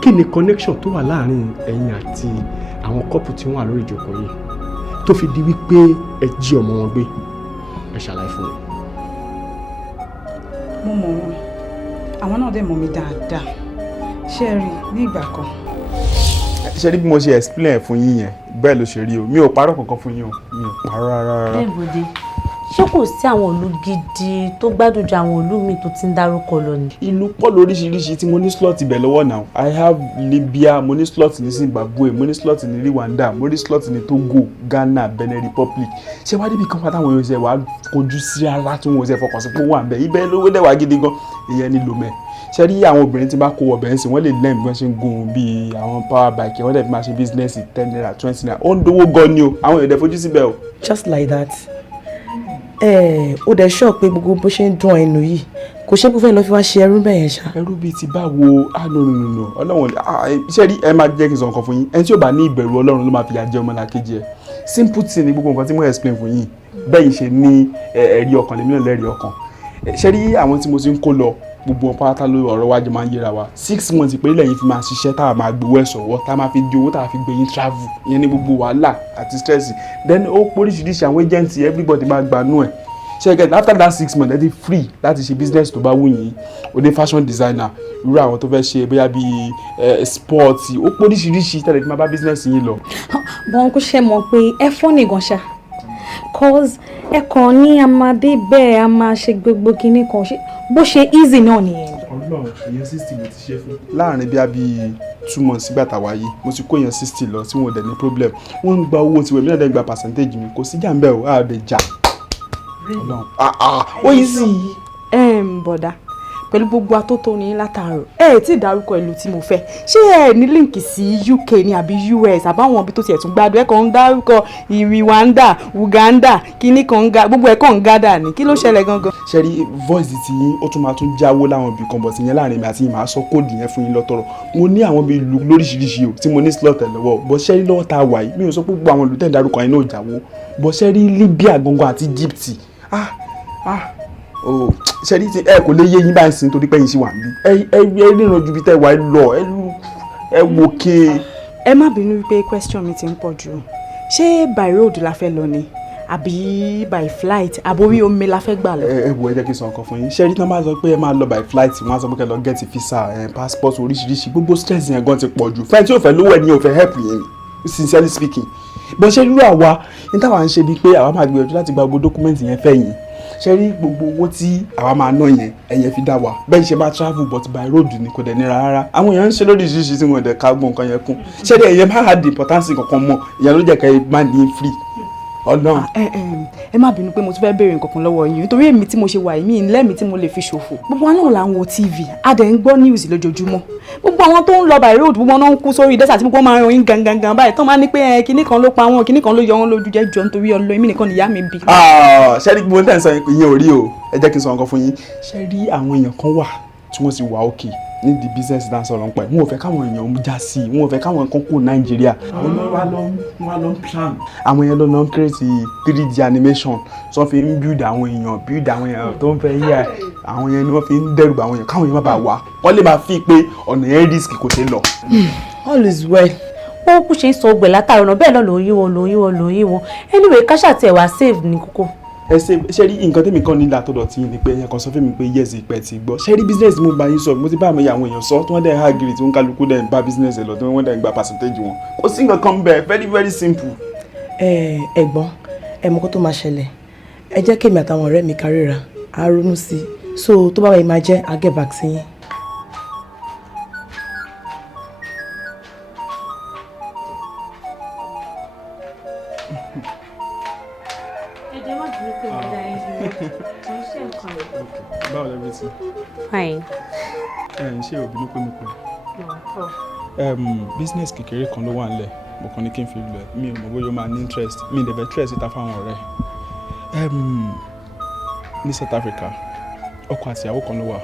Kí ni connection tó wà láàrin ẹ̀yin àti àwọn couple tí wọ́n wà lórí ìjókòó yìí tó fi di wípé ẹ jí ọmọ wọn gbé? Ẹ ṣàlàyé fún mi. Mo mọ̀ wọn, àwọn náà dẹ̀ mọ̀ mi dáadáa. Ṣé ẹ rí ní ìgbà kan? Ṣé rí bí mo ṣe explain fún yín yẹn bẹ́ẹ̀ ló ṣe rí o, mi ò parọ́ kankan fún yín o, mi ò parọ́ rárá. Bẹ́ẹ̀bọ̀dé, ṣé kò sí àwọn ìlú gidi tó gbádùn ju àwọn ìlú mi tó ti ń dárúkọ lọ ni? Ìlú pọ̀ lóríṣiríṣi tí mo ní slot ibẹ̀ lọ́wọ́ náà. I have Libya, mo ní slot ní Zimbabwe, mo ní slot ní Rwanda, mo ní slot ní Togo, Ghana, Benin Republic. Ṣé wá débi kan pátá àwọn èèyàn ṣe wàá kojú sí ara tí wọ́n ṣe fọkàn sí pé ó wà ń bẹ̀ ibẹ̀ lówó dẹ̀ wá gidi gan, ìyẹn ní lomẹ́. Ṣé rí àwọn obìnrin tí bá kó wọ bẹ̀rẹ̀ sí wọ́n lè lẹ́yìn bí wọ́n ṣe ń gun bí àwọn power bike wọ́n dẹ̀ fi máa ṣe business 10 naira 20 naira ó ń dówó gan ni o, àwọn èèyàn dẹ̀ fojú síbẹ̀ o. Just like that. Ó dẹ̀ sọ pé gbogbo bó ṣe ń dún ẹnu yìí kò ṣe kó fẹ́ lọ fi wá ṣe ẹrú bẹ́ẹ̀ yẹn ṣá. Ẹrú bíi ti báwo? No ọlọ́run ṣé rí ẹ máa jẹ́ kí n sọ nǹkan fún yín, ẹni tí ò bá ní ìbẹ̀rù ọlọ́run ló máa fi yà jẹ ọmọlàkejì ẹ̀. Simple thing ni gbogbo nǹkan tí mo explain fún yín bẹ́ẹ̀ yìí ṣe ní ẹ̀rí ọkàn lèmi náà lẹ́rìí ọkàn. Ṣé rí àwọn tí mo ti ń kó lọ gbogbo pátá ló ọ̀rọ̀ wájú máa ń yẹra wa 6 months pé lẹ́yìn fi máa ṣiṣẹ́ tá a máa gbowó ẹ̀sọ̀wọ́ tá a máa fi di owó tá a fi gbé yín travel ìyẹn ní gbogbo wàhálà àti stress then ó póríṣiríṣi àwọn agents everybody máa gbanú ẹ̀. Ṣé again after that 6 months ẹ ti free láti ṣe business tó bá wù yín o ní fashion designer irú àwọn tó fẹ́ ṣe bóyá bíi sport ó póríṣiríṣi tẹ́lẹ̀ fi máa bá business yín lọ. bọ́n kò ṣe mọ̀ pé ẹ fọ́ nìkan ṣá cause ẹ kàn ní amadé bẹ́ẹ̀ a máa ṣe gbogbo kinní kan bó ṣe easy náà nìyẹn. Ọlọ́run èèyàn 60 mo ti ṣe fún. láàrin bíi 2 months sígbà táwa yìí mo ti kó èèyàn 60 lọ tí wọn ò dẹ̀ ní problem wọ́n ń gba owó tiwọn èmi náà dẹ̀ ń gba percentage mi kò sí jàǹbẹ́ o a dẹ̀ jà. ó yí sí i. Bọ̀dá pẹ̀lú gbogbo atótó ní látàárọ̀ ẹ tí ì dárúkọ ìlú tí mo fẹ́ ṣé ẹ ní líǹkì sí UK ní àbí US àbáwọn ibi tó tiẹ̀ tún gbádùn ẹ kàn ń dárúkọ Rwanda Uganda kíní kan ń ga gbogbo ẹ kàn ń gádà ní kí ló ṣẹlẹ̀ gangan. ṣe rí voice ti yín ó tún máa tún jáwó láwọn ibì kan bọ̀ sí yẹn láàrin mi àti yín máa sọ kóòdù yẹn fún yín lọ́tọ̀rọ̀ mo ní àwọn bíi ìlú lóríṣiríṣi o tí mo ní slot ẹ̀ lọ́wọ́ bọ́ ṣẹ́rí lọ́wọ́ tá a wà yìí mi ò sọ pé gbogbo àwọn ìlú tẹ̀ ń dárúkọ yẹn náà jáwó bọ́ ṣẹ́rí Libya gangan àti Egypt ṣẹ́rí tí ẹ kò lè yé yín báyìí sí nítorí pé yín sì wà níbí ẹ ríran ju bí tẹ́ wà lọ ẹ wò ké. ẹ má bínú wípé question mi ti ń pọ̀ jù ṣé by road la fẹ́ lọ ni àbí by flight àbórí omi la fẹ́ gbà lọ. ẹ wo ẹ jẹ́ kí n sọ nǹkan fún yín ṣẹ́rí tí wọ́n bá sọ pé ẹ máa lọ by flight wọ́n á sọ pé kẹ́ lọ get visa passport oríṣiríṣi gbogbo stress yẹn gan ti pọ̀ jù fẹ́ẹ́ tí ò fẹ́ lówó ẹ̀ ní ò fẹ́ help yẹn sincerely speaking bọ́n ṣe rú àwa ní táwa ń ṣe bíi pé àwa máa gbìyànjú láti gba gbogbo dọ́kúmẹ́ǹtì yẹn fẹ́yìn ṣe rí gbogbo owó tí àwa máa ná yẹn ẹ̀yẹn fi dá wa bẹ́ẹ̀ ṣe máa travel but by road ni kò dẹ̀ nira rárá àwọn èèyàn ń ṣe lóríṣiríṣi tí wọ́n dẹ̀ ká gbọ́n nǹkan yẹn kún ṣe rí ẹ̀yẹn máa had importance kankan mọ́ ìyẹn ló jẹ́ ká ẹ má ní free Ọlọ́run. ẹ má bínú pé mo tún fẹ́ béèrè nǹkan kan lọ́wọ́ yín nítorí èmi tí mo ṣe wà yìí lẹ́mìí tí mo lè fi ṣòfò gbogbo wa náà là ń wo TV a dẹ̀ ń gbọ́ news lójoojúmọ́ gbogbo àwọn tó ń lọ by road gbogbo náà ń kú sórí desert gbogbo máa ń ròyìn gangan báyìí tó máa ní pé kinní kan ló pa wọn kinní kan ló yọ wọn lójú jẹ́ jọ nítorí ọlọ́ èmi nìkan nìyá mi bí. ṣẹ́rí gbogbo ní tẹ̀sán ìyẹn ò rí o ẹ jẹ́ kí n sọ nǹkan fún yín ṣẹ́rí àwọn èèyàn kan wà tí wọ́n ti wà òkè ní the business dance ọ̀rọ̀ ń pa ẹ̀ wọn ò fẹ́ káwọn èèyàn já sí i wọn ò fẹ́ káwọn kan kó Nàìjíríà àwọn wa lọ ń plan àwọn èèyàn lọ ń create 3D animation tó fi ń build àwọn èèyàn tó ń fẹ́ yíyà àwọn èèyàn ni wọ́n fi ń dẹ́rù àwọn èèyàn káwọn èèyàn má bàa wá wọ́n lè máa fi pé ọ̀nà yẹn risk kò ṣe lọ. all is well wọ́n kú ṣe ń sọ ọgbẹ̀ látàrí ọ̀nà bẹ́ẹ̀ náà lòun yí wọn anyway káṣà tiẹ̀ wá save ní kókó. ẹ ṣe rí nǹkan tẹ́mi kan nílà tó dọ̀tí ni pé ẹ̀yàn kan sọ fún mi pé yes ìpẹ́ ti gbọ́ ṣe rí business mo bá yín sọ mo ti bá àwọn èèyàn sọ tí wọ́n dẹ̀ ha gírí tí wọ́n kálukú dẹ̀ ń bá business ẹ̀ lọ tí wọ́n dẹ̀ ń gba percentage wọn kò sí nǹkan kan bẹ́ẹ̀ very very simple. ẹ̀gbọ́n ẹ mọ̀ kó tó máa ṣẹlẹ̀ ẹ jẹ́ kémi àtàwọn ọ̀rẹ́ mi kárìíra á ronú sí i so tó bá wà yìí máa jẹ́ I'll get back sí yín. báwo lẹ́bi tí. Fine. ṣé òbínú pé mo pè. Business kékeré kan ló wà nílẹ̀ mo kàn ní kí n fi lọ mi ò mọ̀ bóyá ó máa ní interest mi ì dẹ̀ fẹ́ stress ìta fáwọn ọ̀rẹ́. Ní South Africa ọkọ àti ìyàwó kan ló wà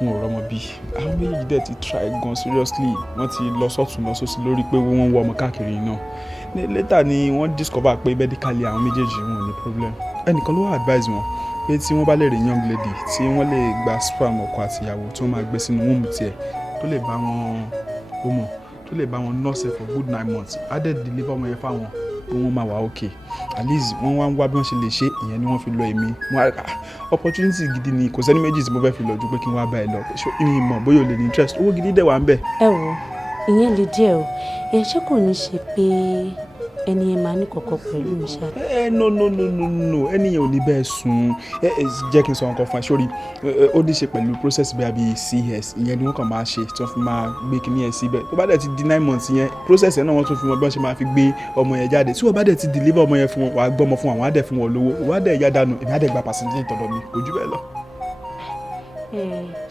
wọn ò rọ́mọ bí àwọn méjèèjì dẹ̀ ti try gan seriously wọ́n ti lọ sọ́tún lọ sósì lórí pé wọ́n ń wọ ọmọ káàkiri náà later ni wọ́n discover pé medically àwọn méjèèjì wọn ò ní problem ẹnìkan ló wà advise wọn pé tí wọ́n bá lè rí young lady tí wọ́n lè gba sperm ọkọ àti ìyàwó tí wọ́n máa gbé sínú womb tiẹ̀ tó lè bá wọn ọmọ tó lè bá wọn nurse for good 9 months á dẹ̀ deliver ọmọ yẹn fáwọn pé wọ́n máa wà okay at least wọ́n wá ń wá bí wọ́n ṣe lè ṣe ìyẹn ni wọ́n fi lọ èmi opportunity gidi ni kò sẹ́ni méjì tí mo fẹ́ fi lọ ju pé kí n wá bá ẹ lọ ṣé ìyìn mọ̀ bóyá o lè ní interest owó gidi dẹ̀ wà ń bẹ̀. ẹ wo ìyẹn lè díẹ̀ o ẹ ṣé kò ní ṣe pé ẹni ẹ máa ní kọ̀kọ̀ pẹ̀lú mi ṣá. no ẹni yẹn ò ní bẹ́ẹ̀ sùn jẹ́ kí n sọ nǹkan fún ẹ sórí ó ní ṣe pẹ̀lú process bí i CS ìyẹn ni wọ́n kàn máa ṣe tí wọ́n fi máa gbé kinní yẹn síbẹ̀ tó bá dẹ̀ ti di 9 months yẹn process yẹn náà wọ́n tún fi wọn bí wọ́n ṣe máe fi gbé ọmọ yẹn jáde tí wọ́n bá dẹ̀ ti deliver ọmọ yẹn fún wọn wàá gbọ́mọ fún àwọn á dẹ̀ fún wọn lówó wàá dẹ̀ yá dànù èmi á dẹ̀ gba percentage tọ̀dọ̀ mi kò jù bẹ́ẹ̀ lọ.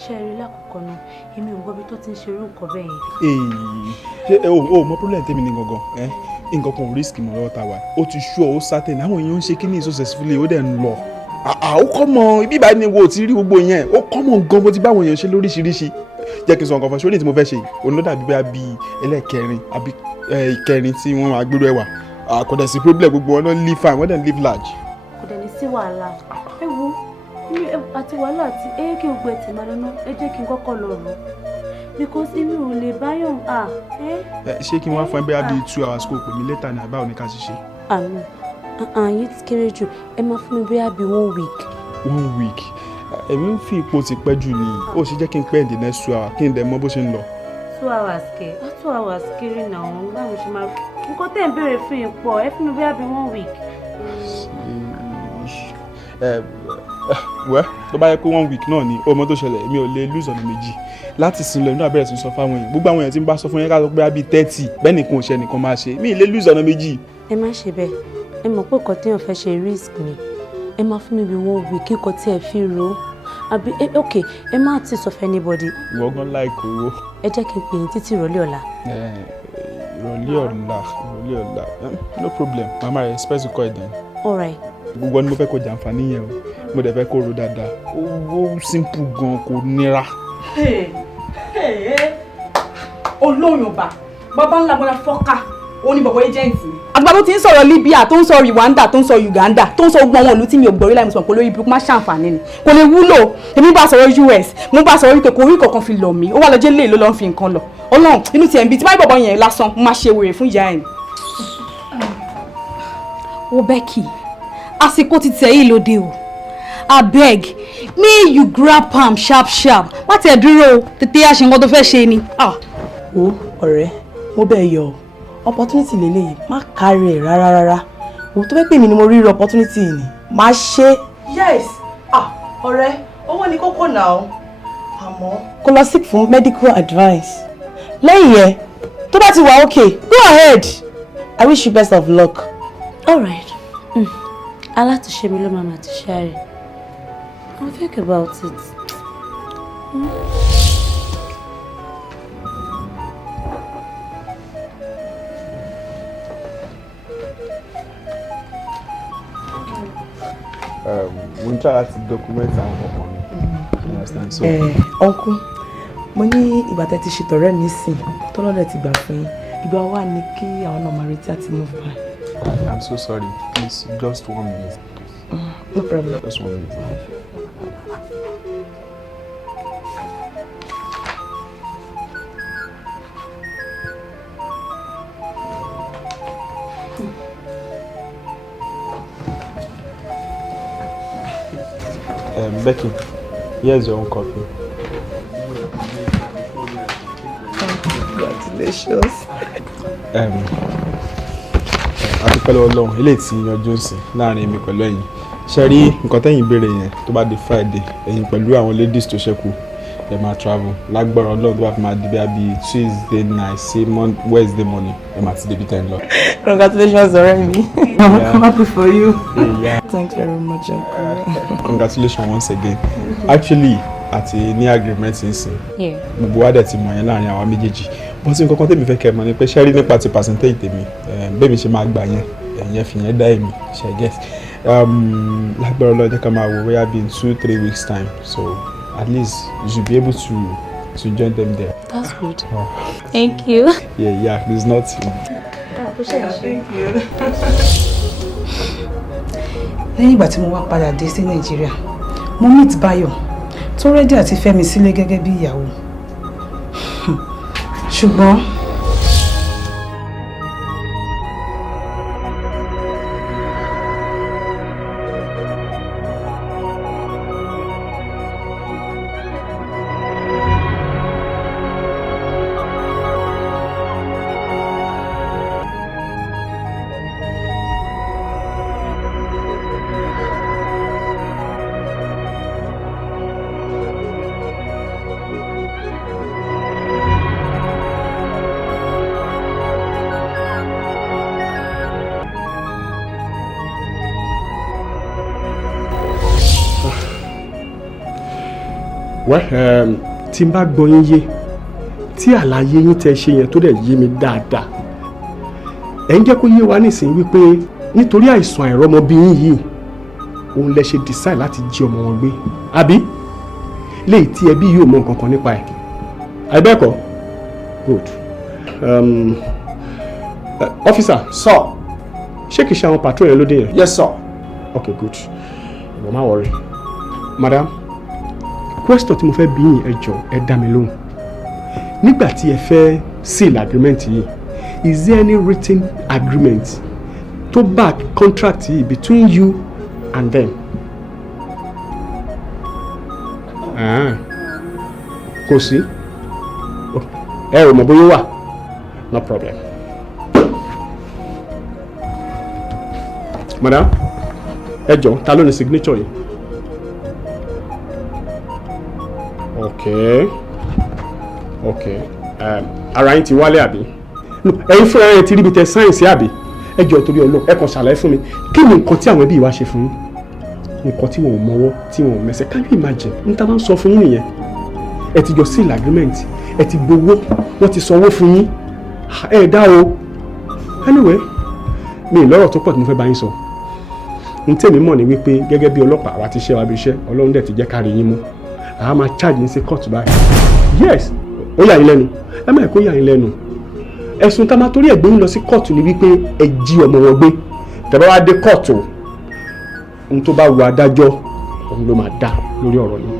ṣe rí lákòókò náà èmi ò gbọ́ bí tó ti ń ṣe irú nǹkan bẹ́ẹ̀ yẹn. ṣé o mọ problem tèmi ní gangan nǹkan kan risk mọ̀ lọ́wọ́ ta wa ó ti sure ó certain àwọn èèyàn ń ṣe kíní successfully ó dẹ̀ ń lọ ó kọ́ mọ ibi ìbáyìí ni wo ti rí gbogbo yẹn ó kọ́ mọ gan bó ti bá àwọn èèyàn ṣe lóríṣiríṣi jẹ́ kí n sọ nǹkan fún ṣé ó ní tí mo fẹ́ ṣe òun ló dàbí bíi ẹlẹ́ẹ̀kẹrin àbí ìkẹrin tí wọ́n máa gbérú ẹ̀wà kò dẹ̀ sí problem gbogbo wọn náà live fine wọ́n dẹ̀ live large. kò dẹ̀ ní sí wàhálà ẹ wo àti wàhálà àti kí o gbẹ tì máa lọ́nà ẹ jẹ́ kí n kọ́kọ́ lọ rọ̀ because inú ò lè báyọ̀ ṣé kí n wá fún ẹ bẹ́ẹ̀ bíi 2 hours kó pè mí later ní àbá òní ká ṣiṣẹ́. yìí ti kéré jù ẹ máa fún mi bẹ́ẹ̀ bíi 1 week. 1 week èmi ń fi ipò ti pẹ́ jù ni ó ṣe jẹ́ kí n pẹ́ in the next 2 hours kí n dẹ̀ mọ̀ bó ṣe ń lọ. 2 hours kẹ 2 hours kéré náà báwo ṣe máa nǹkan tẹ̀ ń béèrè fún yín pọ̀ ẹ fún mi bẹ́ẹ̀ bíi 1 week. wẹ́ tó bá yẹ pé 1 week náà ni ọmọ tó ṣẹlẹ̀ èmi ò lè lose ọ̀nà méjì láti sin lọ inú abẹ́rẹ́ sí sọ fáwọn èèyàn gbogbo àwọn èèyàn tí ń bá sọ fún yẹn ká sọ pé bíi 30 bẹ́ẹ̀ nìkan ò ṣe nìkan máa ṣe mí lè lose ọ̀nà méjì. ẹ má ṣe bẹ́ẹ̀ ẹ mọ̀ pé nǹkan téèyàn fẹ́ ṣe risk ni ẹ máa fún mi bí 1 week kí nǹkan tí ẹ fi ro àbí ok ẹ má ti sọ fún anybody. ìwọ gan láìkó owó. ẹ jẹ́ kí n pè yín títí ìrọ̀lẹ́ ọ̀la. ìrọ̀lẹ́ ọ̀la no problem mama rẹ̀ expect to call it then. all right. gbogbo ni mo fẹ́ kó jàǹfààní yẹn o mo dẹ̀ fẹ́ kó ro dáadáa ó simple gan kò nira. olóyìnbá bàbá ńlá bọ́lá fọ́ká òun ni bọ̀bọ̀ agent mi. àgbà tó ti ń sọ̀rọ̀ Libya tó ń sọ Rwanda tó ń sọ Uganda tó ń sọ gbogbo àwọn ìlú tí mi ò gbọ́rí láì mùsùlùmí kò lórí burúkú má ṣàǹfààní ni kò lè wúlò èmi bá sọ̀rọ̀ US mo bá sọ̀rọ̀ UK kò rí kankan fi lọ̀ mí ó wà lọ́jọ́ lè ló lọ́ fi nǹkan lọ Ọlọ́run inú tiẹ̀ ń bi tí báyìí bọ̀bọ̀ yẹn lásán mo máa ṣe wèrè fún ìyá ẹ̀ ni. wo Becky àsìkò ti tẹ̀ yìí lóde o abeg may you grab am sharp má tẹ̀ dúró tètè àṣẹ nǹkan tó fẹ́ ṣe ni. wo ọ̀rẹ́ mo bẹ́ẹ̀ yọ opportunity lélẹ́yìí má kárí ẹ̀ rárá wo tó fẹ́ pè mí ni mo rí opportunity ni má ṣe. yes ọ̀rẹ́ owó ni kókó náà àmọ́ kó lọ seek fún medical advice lẹ́yìn yẹn tó bá ti wà okay go ahead I wish you best of luck. all right alátúnṣe mi ló máa ma ti ṣe rẹ̀ I'll think about it. mo ń try láti document àwọn ọkọ mi understand so. uncle mo ní ìgbà tẹ́ ti ṣètọ̀rẹ́ mi sìn tọ́lọ́dẹ̀ ti gbà fún yín ìgbà wa ni kí àwọn náà máa retí àti move by. I'm so sorry please just 1 minute. No problem. Just 1 minute. Becky, here's your own coffee. Congratulations. Adúpẹ́ lọ́wọ́ Ọlọ́run eléyìí tí yanjú sí láàrin èmi pẹ̀lú ẹ̀yin. Ṣé rí nǹkan tẹ́yin béèrè yẹn tó bá di Friday ẹ̀yin pẹ̀lú àwọn ladies tó ṣẹ́kù ẹ máa travel lágbára Ọlọ́run tó bá fi máa di bí Tuesday night sí Wednesday morning ẹ máa ti débi 10 lọ. Congratulations ọ̀rẹ́ mi. I'm happy for you. Yeah. Thanks very much, Uncle. Congratulations once again. Actually àti ní agreement nsìn gbogbo wa dẹ̀ ti mọ̀ yẹn láàrin àwa méjèèjì bọ́n tí nǹkan kan tèmi fẹ́ kẹ́ mọ̀ ni pé ṣẹ́rí nípa ti percentage tèmi bẹ́ẹ̀mi ṣe máa gbà yẹn ẹ̀yẹn fi yẹn dá èmi ṣe get lágbára ọlọ́jọ́ ká máa wò wáyà bí in 2-3 weeks time so at least you should be able to join them there. That's good. Thank you. Yeah, there's nothing. Thank you. Lẹ́yìn ìgbà tí mo wá padà dé sí Nàìjíríà mo meet Báyọ̀ tó rẹ́dí àti fẹ́ mi sílé gẹ́gẹ́ bí ìyàwó ṣùgbọ́n tí n bá gbọ́ yín yé tí àlàyé yín tẹ́ ṣe yẹn tó dẹ̀ yé mi dáadáa ẹ̀ ń jẹ́ kó yé wa nísìnyí wípé nítorí àìsàn àìrọ́mọbí yín yìí òun lẹ ṣe decide láti jí ọmọ wọn gbé àbí léyìí tí ẹbí yóò mọ nǹkan kan nípa ẹ̀ àìbẹ́ẹ̀kọ́ good officer sir ṣé kìí ṣe àwọn patrol yẹn lóde yẹn. Yes sir. Okay good ìwọ má worry madam question tí mo fẹ́ bí yín ẹ jọ̀ọ́ ẹ dá mi lóhùn nígbà tí ẹ fẹ́ seal agreement yìí is there any written agreement to back contract yìí between you and them. Kò sí ẹ ò mọ̀ bóyá wà no problem. Madam ẹ jọ̀ọ́ ta ló ní signature yìí. Okay. Ara yín ti wálé àbí? Ẹ̀yin fúnra yẹn ti ríbi tẹ sáyẹ̀nsì àbí? Ẹ jọ̀ọ́ torí Ọlọ́run ẹ kàn ṣàlàyé fún mi kí ni nǹkan tí àwọn ẹbí wa ṣe fún yín? Nǹkan tí wọn ò mọwọ́ tí wọn ò mẹsẹ̀ can you imagine? N ta bá ń sọ fún yín nìyẹn. Ẹ ti jọ seal agreement, ẹ ti gbowó, wọ́n ti sanwó fún yín. Ẹ dá o. Anyway, mi ì lọ́rọ̀ tó pọ̀ tí mo fẹ́ bá yín sọ. N tèmi mọ̀ ní wípé gẹ́gẹ́ bí ọlọ́pàá àwa ti ṣe wa bí iṣẹ́ Ọlọ́run dẹ̀ ti jẹ́ ká rí yín mú. Àá máa charge yín sí court báyìí. Yes, ó yà yín lẹ́nu. Ẹ má kó yà yín lẹ́nu. Ẹ̀sùn tá a máa torí ẹ̀ gbé yín lọ sí court ni wípé ẹ jí ọmọ wọn gbé. Tẹ̀bá wá dé court o, ohun tó bá wu adájọ́ òun ló máa dá lórí ọ̀rọ̀ yìí.